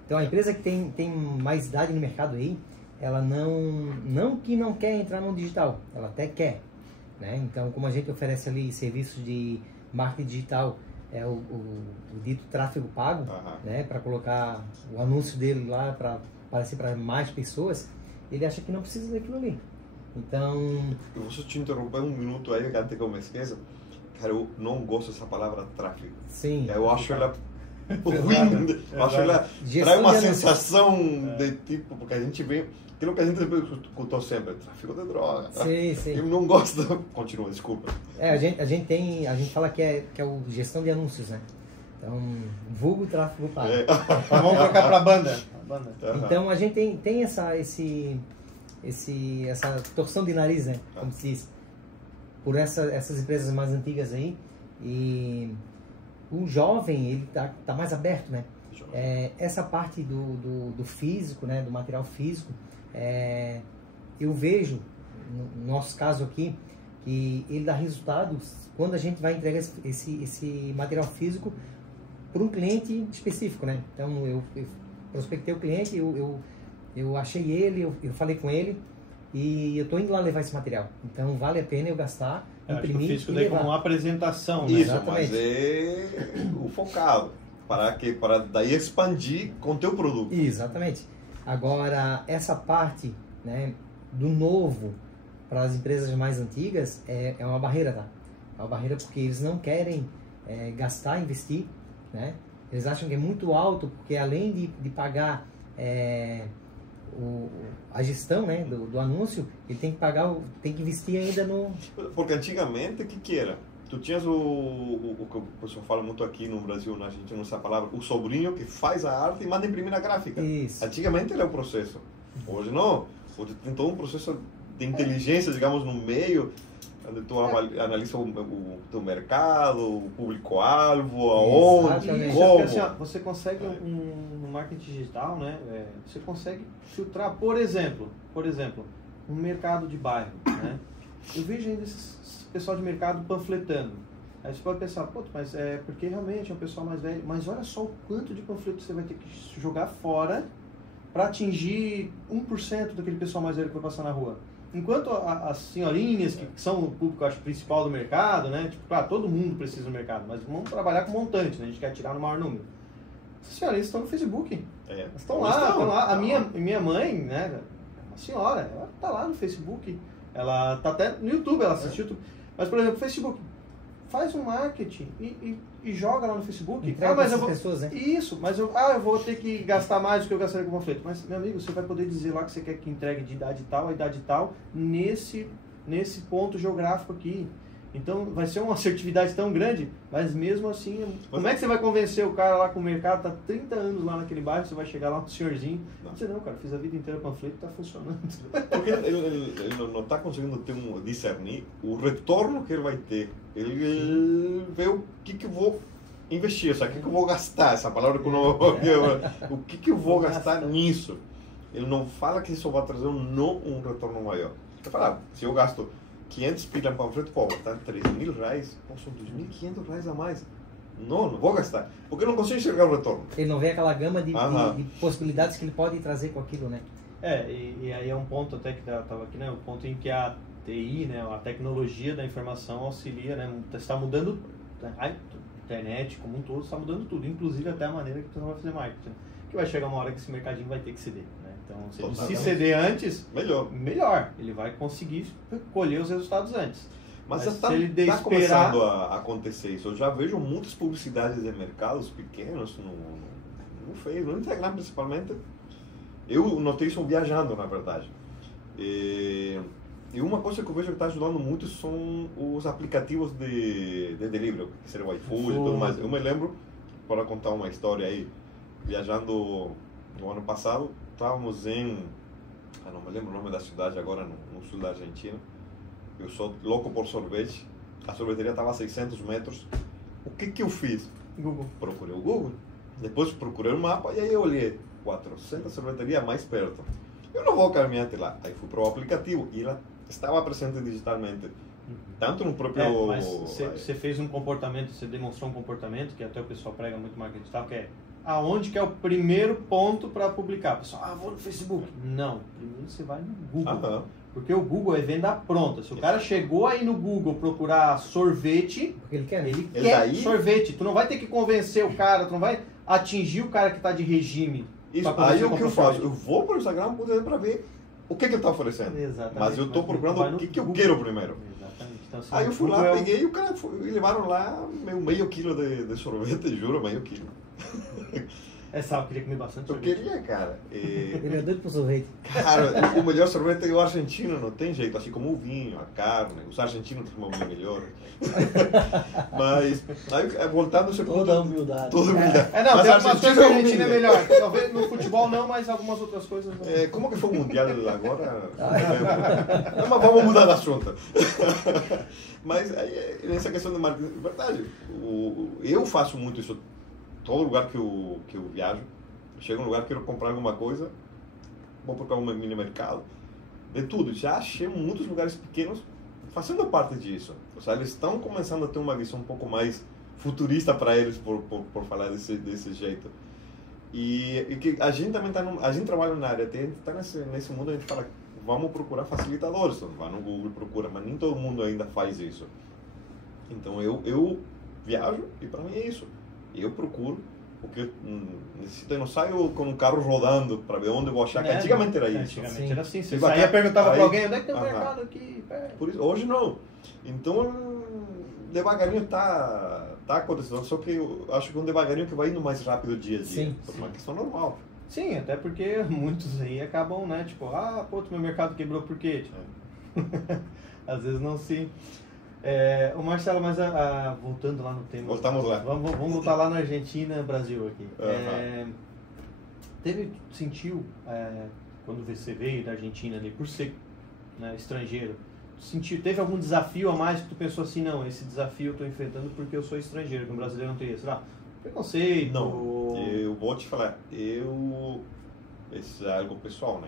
Então a empresa que tem mais idade no mercado aí, ela não quer entrar no digital, ela até quer, né? Então como a gente oferece ali serviços de marketing digital, o dito tráfego pago, né, para colocar o anúncio dele lá para aparecer para mais pessoas, ele acha que não precisa daquilo ali. Então... Eu vou te interromper um minuto aí, antes que eu me esqueça. Cara, eu não gosto dessa palavra tráfego. Sim. Eu acho ela ruim. Eu acho ela traz uma sensação de tipo, porque a gente vê aquilo que a gente escutou sempre, tráfico de droga. Sim. Eu não gosto. Continua, desculpa. A gente fala que é o gestão de anúncios, né? Então, vulgo tráfego pago. Vamos trocar para a banda. Então a gente tem essa torção de nariz, né? Como se diz. Por essas empresas mais antigas aí, e o jovem, ele tá mais aberto, né? Essa parte do físico, né? Do material físico, eu vejo, no nosso caso aqui, que ele dá resultados quando a gente vai entregar esse material físico para um cliente específico, né? Então, eu prospectei o cliente, eu achei ele, eu falei com ele, e eu estou indo lá levar esse material. Então, vale a pena eu gastar, imprimir e levar. Como uma apresentação, né? Isso, mas é o focado. Para daí expandir com o teu produto. Exatamente. Agora, essa parte, né, do novo para as empresas mais antigas é uma barreira, tá? É uma barreira porque eles não querem gastar, investir, né? Eles acham que é muito alto, porque além de pagar... a gestão, né, do anúncio, ele tem que investir ainda no... Porque antigamente, o que era? Tu tinhas o que o pessoal fala muito aqui no Brasil, né? A gente não usa a palavra, o sobrinho que faz a arte e manda imprimir na gráfica. Isso. Antigamente era o processo. Hoje não. Hoje tem todo um processo de inteligência, digamos, no meio, onde tu analisa o teu mercado, o público-alvo, aonde, como. Assim, você consegue, no marketing digital, né, você consegue filtrar, por exemplo, um mercado de bairro, né? Eu vejo ainda esse pessoal de mercado panfletando. Aí você pode pensar, mas porque realmente é um pessoal mais velho, mas olha só o quanto de panfleto você vai ter que jogar fora para atingir 1% daquele pessoal mais velho que vai passar na rua. Enquanto as senhorinhas, que são o público, acho, principal do mercado, né? Tipo, claro, todo mundo precisa do mercado, mas vamos trabalhar com montante, né? A gente quer tirar no maior número. Essas senhorinhas estão no Facebook. Elas estão lá. A minha mãe, né? A senhora, ela tá lá no Facebook. Ela tá até no YouTube, ela assiste YouTube. Mas, por exemplo, Facebook, faz um marketing e joga lá no Facebook. Mas eu vou... pessoas, né? Isso, mas eu vou ter que gastar mais do que eu gastaria com o panfleto. Mas, meu amigo, você vai poder dizer lá que você quer que entregue de idade tal a idade tal nesse ponto geográfico aqui. Então, vai ser uma assertividade tão grande, mas mesmo assim, como é que você vai convencer o cara lá com o mercado, tá 30 anos lá naquele bairro, você vai chegar lá com o senhorzinho, você não, cara, fiz a vida inteira panfleto, tá funcionando. Porque ele não está conseguindo discernir o retorno que ele vai ter. Ele vê o que eu vou investir, o que eu vou gastar, essa palavra que eu não... O que eu vou gastar nisso. ele não fala que isso vai trazer um retorno maior. Ele fala, se eu gasto 500 pila em panfleto, pô, tá R$3.000, pô, são R$2.500 a mais. Não vou gastar, porque eu não consigo enxergar o retorno. Ele não vê aquela gama de possibilidades que ele pode trazer com aquilo, né? E aí é um ponto até que estava aqui, né? O ponto em que a TI, né, a tecnologia da informação auxilia, né? Está mudando, a internet como um todo está mudando tudo, inclusive até a maneira que você vai fazer marketing. Que vai chegar uma hora que esse mercadinho vai ter que ceder, né? Então, se ceder antes, melhor. Ele vai conseguir colher os resultados antes. Mas está começando a acontecer isso. Eu já vejo muitas publicidades de mercados pequenos no Facebook, no Instagram principalmente. Eu notei isso viajando, na verdade. E uma coisa que eu vejo que está ajudando muito são os aplicativos de delivery, que seria o iFood e tudo mais. Eu me lembro, para contar uma história aí, viajando no ano passado, estávamos em... não me lembro o nome da cidade agora, no sul da Argentina. Eu sou louco por sorvete. A sorveteria estava a 600 metros. O que eu fiz? Google. Procurei o Google. Depois procurei o mapa e aí eu olhei 400 sorveterias mais perto. Eu não vou caminhar até lá. Aí fui para o aplicativo e ela estava presente digitalmente. Tanto no próprio... mas você fez um comportamento, você demonstrou um comportamento que até o pessoal prega muito marketing digital, que é aonde que é o primeiro ponto para publicar. Pessoal, vou no Facebook. Não, primeiro você vai no Google. Porque o Google é venda pronta. Se o cara chegou aí no Google procurar sorvete, ele quer sorvete. Tu não vai ter que convencer o cara, tu não vai atingir o cara que está de regime. Isso, aí o que eu faço? Eu vou para o Instagram para ver o que ele está oferecendo. Exatamente. Mas eu estou procurando o que eu quero primeiro. Exatamente. Então, assim, aí eu fui lá, peguei e o cara levaram lá meio quilo de sorvete, juro, meio quilo. Eu queria comer bastante sorvete. Eu queria, cara. Ele é doido por sorvete. Cara, o melhor sorvete é o argentino, não tem jeito. Assim como o vinho, a carne. Os argentinos têm uma melhor. Mas, aí, voltando ao seu ponto... Toda humildade. Tem algumas coisas que a Argentina é melhor. Talvez no futebol não, mas algumas outras coisas não. Como que foi o Mundial agora? Mas vamos mudar de assunto. Mas aí, nessa questão de marketing, verdade, eu faço muito isso. Todo lugar que eu viajo, chego num lugar, quero comprar alguma coisa, vou procurar um mini mercado, de tudo. Já achei muitos lugares pequenos fazendo parte disso. Ou seja, eles estão começando a ter uma visão um pouco mais futurista para eles, por falar desse jeito. E que a gente também a gente trabalha na área, está nesse mundo, a gente fala, vamos procurar facilitadores, vai no Google, procura, mas nem todo mundo ainda faz isso. Então eu viajo e para mim é isso. Eu procuro, porque eu não saio com um carro rodando para ver onde eu vou achar, que antigamente era isso. Antigamente era assim, você saía e perguntava para alguém, onde é que tem um mercado aqui? Por isso, hoje não. Então, devagarinho tá acontecendo, só que eu acho que um devagarinho que vai indo mais rápido dia a dia, por uma questão normal. Sim, até porque muitos aí acabam, né, tipo, meu mercado quebrou por quê? Às vezes não se... o Marcelo, mas voltando lá no tema... Voltamos lá. Vamos voltar lá na Argentina, Brasil aqui. Sentiu, quando você veio da Argentina ali, por ser, né, estrangeiro, teve algum desafio a mais que tu pensou assim, não, esse desafio eu estou enfrentando porque eu sou estrangeiro, que um brasileiro não teria, sei lá, preconceito? Não, eu vou te falar, isso é algo pessoal, né?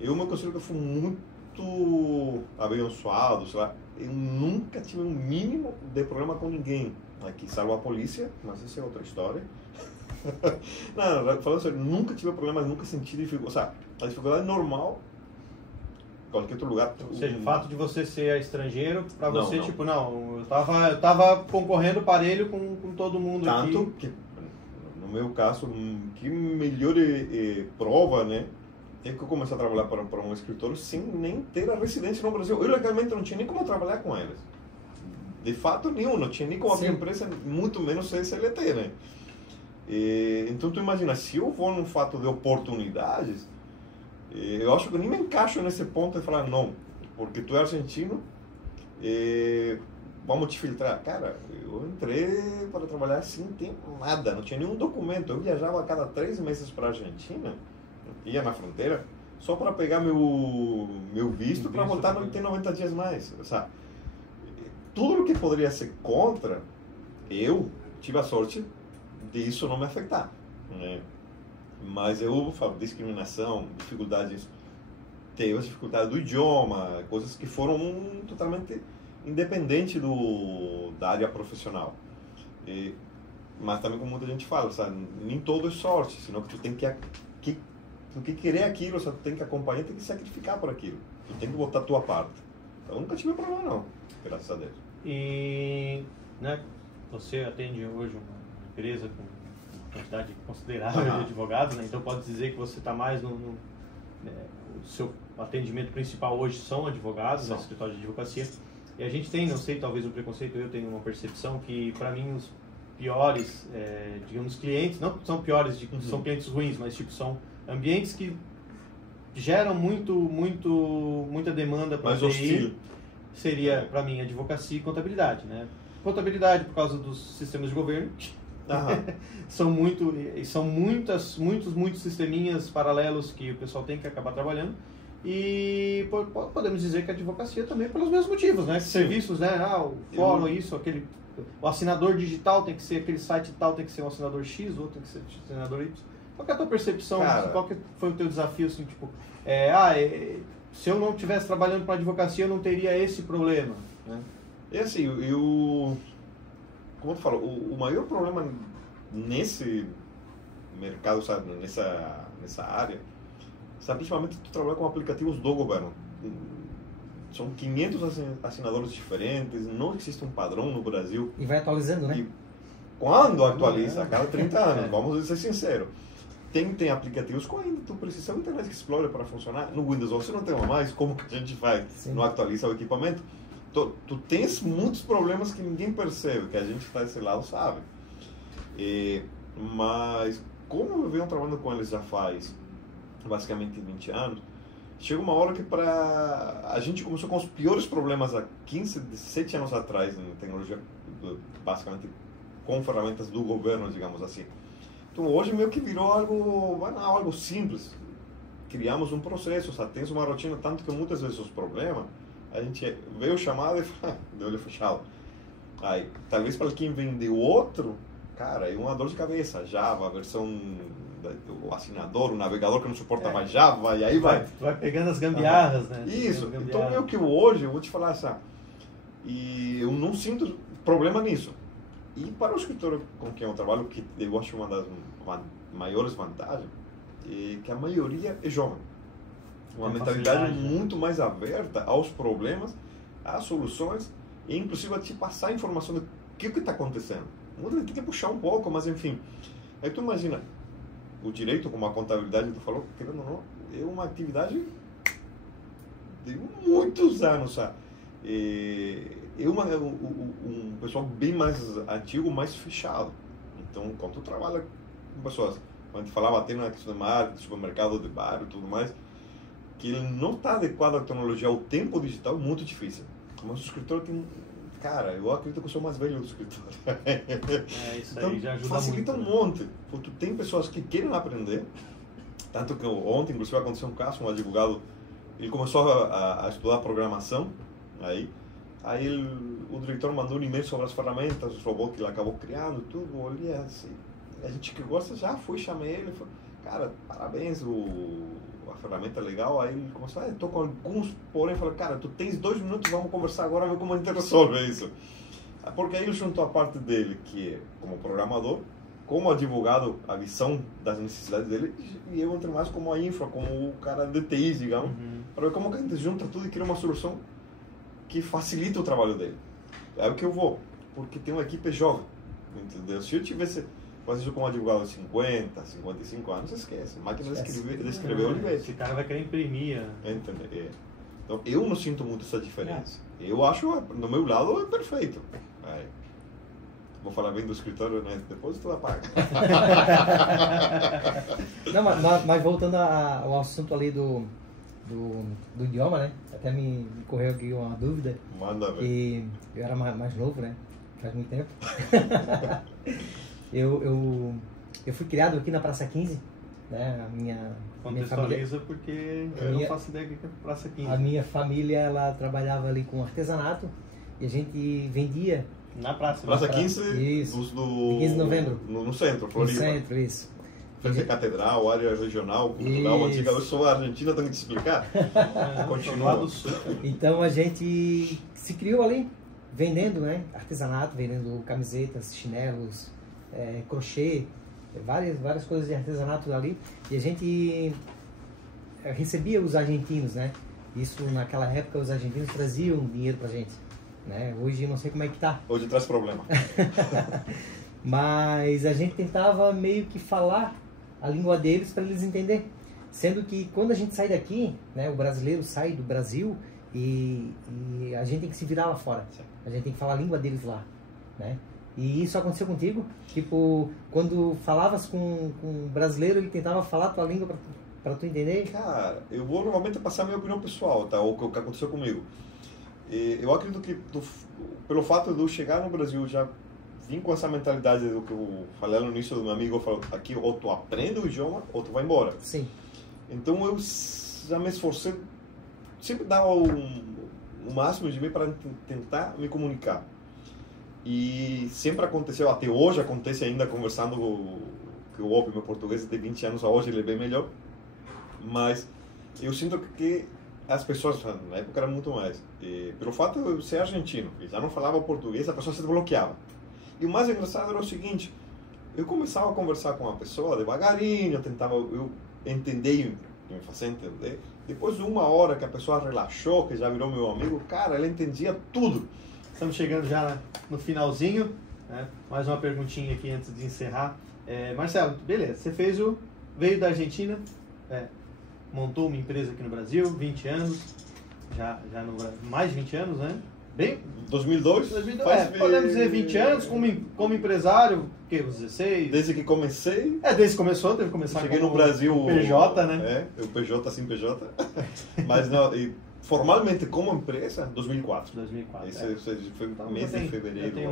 Eu me considero que eu fui muito abençoado, sei lá, eu nunca tive um mínimo de problema com ninguém aqui, salvo a polícia, mas isso é outra história. Não, falando sério, nunca tive problemas, nunca senti dificuldade. Ou seja, a dificuldade é normal em qualquer outro lugar. Ou seja, o fato de você ser estrangeiro, pra você, não. Tipo, não, eu tava concorrendo parelho com todo mundo. Tanto aqui. Que, no meu caso, que melhor prova, né? É que eu comecei a trabalhar para um escritório sem nem ter a residência no Brasil. Eu legalmente não tinha nem como trabalhar com eles. De fato nenhum, não tinha nem como abrir empresa, muito menos CLT, né? Então tu imagina, se eu vou num fato de oportunidades, eu acho que eu nem me encaixo nesse ponto de falar, não, porque tu é argentino, vamos te filtrar. Cara, eu entrei para trabalhar sem ter nada, não tinha nenhum documento. Eu viajava a cada 3 meses para a Argentina, ia na fronteira, só para pegar meu visto para voltar e ter 90 dias mais. Sabe? Tudo o que poderia ser contra, eu tive a sorte de isso não me afetar. Né? Mas eu falo discriminação, dificuldades, teve a dificuldade do idioma, coisas que foram totalmente independentes da área profissional. Mas também, como muita gente fala, sabe, nem todo é sorte, senão que tu tem que querer aquilo, tu tem que acompanhar, tem que sacrificar por aquilo. Tu tem que botar a tua parte. Então, eu nunca tive problema, não, graças a Deus. E, né, você atende hoje uma empresa com quantidade considerável de advogados, né? Então pode dizer que você está mais o seu atendimento principal hoje são advogados, no escritório de advocacia. E a gente tem, não sei, talvez um preconceito, eu tenho uma percepção que, para mim, os piores, digamos, clientes, não são piores, são clientes ruins, mas tipo, são ambientes que geram muita demanda para TI. Seria, para mim, advocacia e contabilidade, né? Contabilidade por causa dos sistemas de governo. São muitos sisteminhas paralelos que o pessoal tem que acabar trabalhando. E podemos dizer que a advocacia também pelos mesmos motivos, né? Serviços, né? O fórum, o assinador digital tem que ser aquele site tal, tem que ser um assinador X, outro tem que ser um assinador Y. Qual que é a tua percepção? Cara, qual que foi o teu desafio? Assim, tipo, se eu não estivesse trabalhando para advocacia, eu não teria esse problema, né? Assim, como tu falou, o maior problema nesse mercado, sabe, nessa área, sabe, principalmente tu trabalha com aplicativos do governo. São 500 assinadores diferentes, não existe um padrão no Brasil. E vai atualizando, né? E quando atualiza? A cada 30 anos, vamos ser sinceros. Tem aplicativos que ainda tu precisa do Internet Explorer para funcionar. No Windows você não tem mais, como que a gente faz? Sim. Não atualiza o equipamento? Tu tens muitos problemas que ninguém percebe, que a gente que está desse lado sabe. Mas como eu venho trabalhando com eles já faz basicamente 20 anos, chega uma hora que a gente começou com os piores problemas há 15, 17 anos atrás em tecnologia, basicamente com ferramentas do governo, digamos assim. Então hoje meio que virou algo simples. Criamos um processo, tens uma rotina, tanto que muitas vezes os problemas a gente veio chamado e fala, de olho fechado. Aí, talvez para quem vem de outro, cara, é uma dor de cabeça. Java, a versão do assinador, o navegador que não suporta mais Java, e aí vai pegando as gambiarras, né? Isso. Então, meio que hoje, eu vou te falar assim, e eu não sinto problema nisso. E para o escritório com quem eu trabalho, que eu acho uma das maiores vantagens, é que a maioria é jovem. Uma mentalidade muito mais aberta aos problemas, às soluções, e inclusive a te passar a informação do que está acontecendo. Muita gente tem que puxar um pouco, mas enfim. Aí tu imagina, o direito, como a contabilidade, tu falou, querendo ou não, é uma atividade de muitos anos, sabe? É um pessoal bem mais antigo, mais fechado. Então, quando tu trabalha com pessoas, quando a gente falava até na questão de marketing, supermercado de bairro e tudo mais, que ele não está adequado à tecnologia, ao tempo digital, é muito difícil. Mas o escritório tem... Cara, eu acredito que eu sou mais velho do escritório. Isso então, aí já ajuda facilita muito, um monte. Porque tem pessoas que querem aprender. Tanto que ontem, inclusive, aconteceu um caso, um advogado, ele começou a estudar programação. Aí o diretor mandou um e-mail sobre as ferramentas, os robôs que ele acabou criando, tudo. Eu olhei assim, a gente que gosta já foi, chamei ele, falei, cara, parabéns, a ferramenta é legal. Aí ele começou, estou com alguns, porém, falei, cara, tu tens 2 minutos, vamos conversar agora, ver como a gente resolve isso. Porque aí ele juntou a parte dele, que é como programador, como advogado, a visão das necessidades dele, e eu entrei mais como a infra, como o cara de TI, digamos, para ver como que a gente junta tudo e cria uma solução que facilita o trabalho dele. É o que eu vou, porque tem uma equipe jovem, entendeu? Se eu tivesse fazer isso com um advogado de 50, 55 anos, esquece. Máquina de escrever o livro. Esse cara vai querer imprimir. Entendeu? Então, eu não sinto muito essa diferença. Eu acho, do meu lado, é perfeito. Vou falar bem do escritório, né? Depois tu apaga. Não, mas voltando ao assunto ali do idioma, né? Até me correu aqui uma dúvida. Manda ver. E eu era mais novo, né? Faz muito tempo. Eu fui criado aqui na Praça 15, né? A minha Contextualiza porque eu não faço ideia do que é Praça 15. A minha família, ela trabalhava ali com artesanato e a gente vendia... Na praça. Praça 15? Isso. Do 15 de novembro. No centro, Floripa. No centro, isso. Frente à catedral, área regional, cultural, antiga. Eu sou argentina, tenho que te explicar. Continua. Então a gente se criou ali, vendendo, né? Artesanato, vendendo camisetas, chinelos, crochê, várias coisas de artesanato ali. E a gente recebia os argentinos, né? Isso, naquela época, os argentinos traziam dinheiro pra gente, né? Hoje eu não sei como é que tá. Hoje traz problema. Mas a gente tentava meio que falar a língua deles para eles entenderem. Sendo que quando a gente sai daqui, né, o brasileiro sai do Brasil e a gente tem que se virar lá fora. A gente tem que falar a língua deles lá, né? E isso aconteceu contigo? Tipo, quando falavas com um brasileiro, ele tentava falar a tua língua para tu entender? Cara, eu vou normalmente passar a minha opinião pessoal, tá? O que aconteceu comigo. Eu acredito que pelo fato de eu chegar no Brasil já vim com essa mentalidade do que eu falei no início do meu amigo, falou, aqui ou tu aprende o idioma ou tu vai embora. Sim. Então eu já me esforcei, sempre dar o máximo de mim para tentar me comunicar. E sempre aconteceu, até hoje acontece ainda conversando que o meu português de 20 anos a hoje ele é bem melhor. Mas eu sinto que as pessoas, na época era muito mais, pelo fato de eu ser argentino e já não falava português, a pessoa se bloqueava. E o mais engraçado era o seguinte, eu começava a conversar com a pessoa devagarinho, eu entender e me fazer entender. Depois de uma hora que a pessoa relaxou, que já virou meu amigo, cara, ela entendia tudo. Estamos chegando já no finalzinho, né? Mais uma perguntinha aqui antes de encerrar. Marcelo, beleza, você veio da Argentina, montou uma empresa aqui no Brasil, 20 anos, já no mais de 20 anos, né? Bem, 2002? Podemos dizer 20 anos, como empresário, que uns 16? Desde que comecei? Desde que começou, teve que começar cheguei no Brasil, o PJ, né? O PJ, assim, PJ. Mas não, formalmente como empresa, 2004. 2004, Esse foi no mês de fevereiro, tem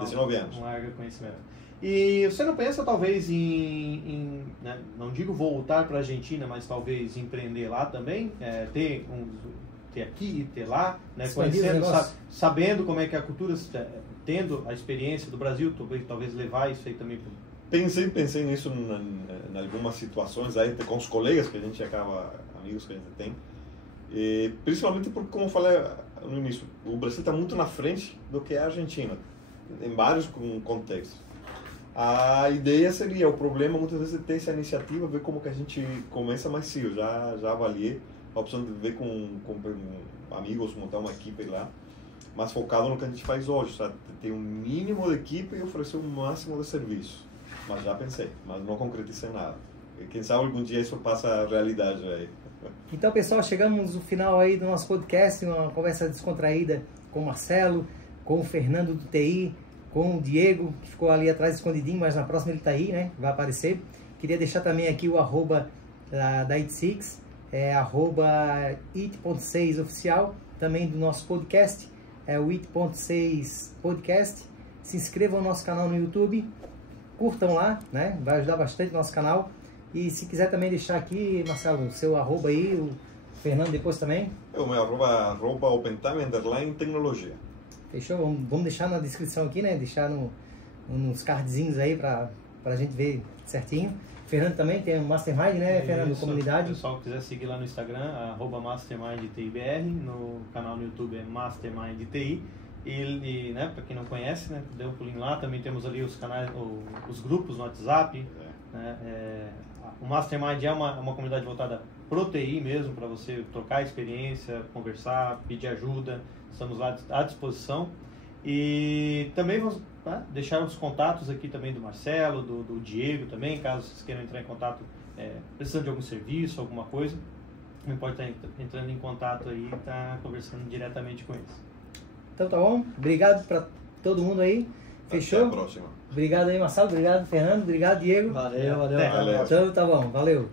19 anos. Um largo conhecimento. E você não pensa talvez em né, não digo voltar para a Argentina, mas talvez empreender lá também, ter aqui e ter lá, né, conhecendo, sabendo como é que a cultura, tendo a experiência do Brasil, talvez levar isso aí também para... Pensei nisso em algumas situações aí com os colegas que a gente acaba, amigos que a gente tem, e principalmente porque, como eu falei no início, o Brasil está muito na frente do que a Argentina, em vários contextos. A ideia seria, o problema muitas vezes é ter essa iniciativa, ver como que a gente começa, mas sim, eu já avaliei a opção de ver com amigos, montar uma equipe lá, mas focado no que a gente faz hoje, sabe? Ter um mínimo de equipe e oferecer o máximo de serviço. Mas já pensei, mas não concretizei nada. E quem sabe algum dia isso passa a realidade aí. Então, pessoal, chegamos no final aí do nosso podcast, uma conversa descontraída com o Marcelo, com o Fernando do TI, com o Diego, que ficou ali atrás escondidinho, mas na próxima ele está aí, né? Vai aparecer. Queria deixar também aqui o arroba da IT6, @it.6 oficial, também do nosso podcast, o it.6 podcast. Se inscrevam no nosso canal no YouTube, curtam lá, né? Vai ajudar bastante o nosso canal. E se quiser também deixar aqui, Marcelo, o seu arroba aí, o Fernando depois também. O meu arroba OpenTime_tecnologia. Fechou? Vamos deixar na descrição aqui, né? Deixar nos cardzinhos aí pra gente ver certinho. Fernando também tem um Mastermind, né, Fernando? Comunidade. Se o pessoal quiser seguir lá no Instagram, @MastermindTIBR, no canal no YouTube é MastermindTI. E né, para quem não conhece, né, dê um pulinho lá. Também temos ali os canais, os grupos no WhatsApp. Né, o Mastermind é uma comunidade voltada pro TI mesmo, para você trocar experiência, conversar, pedir ajuda. Estamos lá à disposição. E também vamos deixar os contatos aqui também do Marcelo, do Diego também, caso vocês queiram entrar em contato, precisando de algum serviço, alguma coisa. Não pode estar entrando em contato aí e estar conversando diretamente com eles. Então tá bom, obrigado para todo mundo aí. Fechou? Até a próxima. Obrigado aí, Marcelo, obrigado, Fernando, obrigado, Diego. Valeu. Então tá bom, valeu.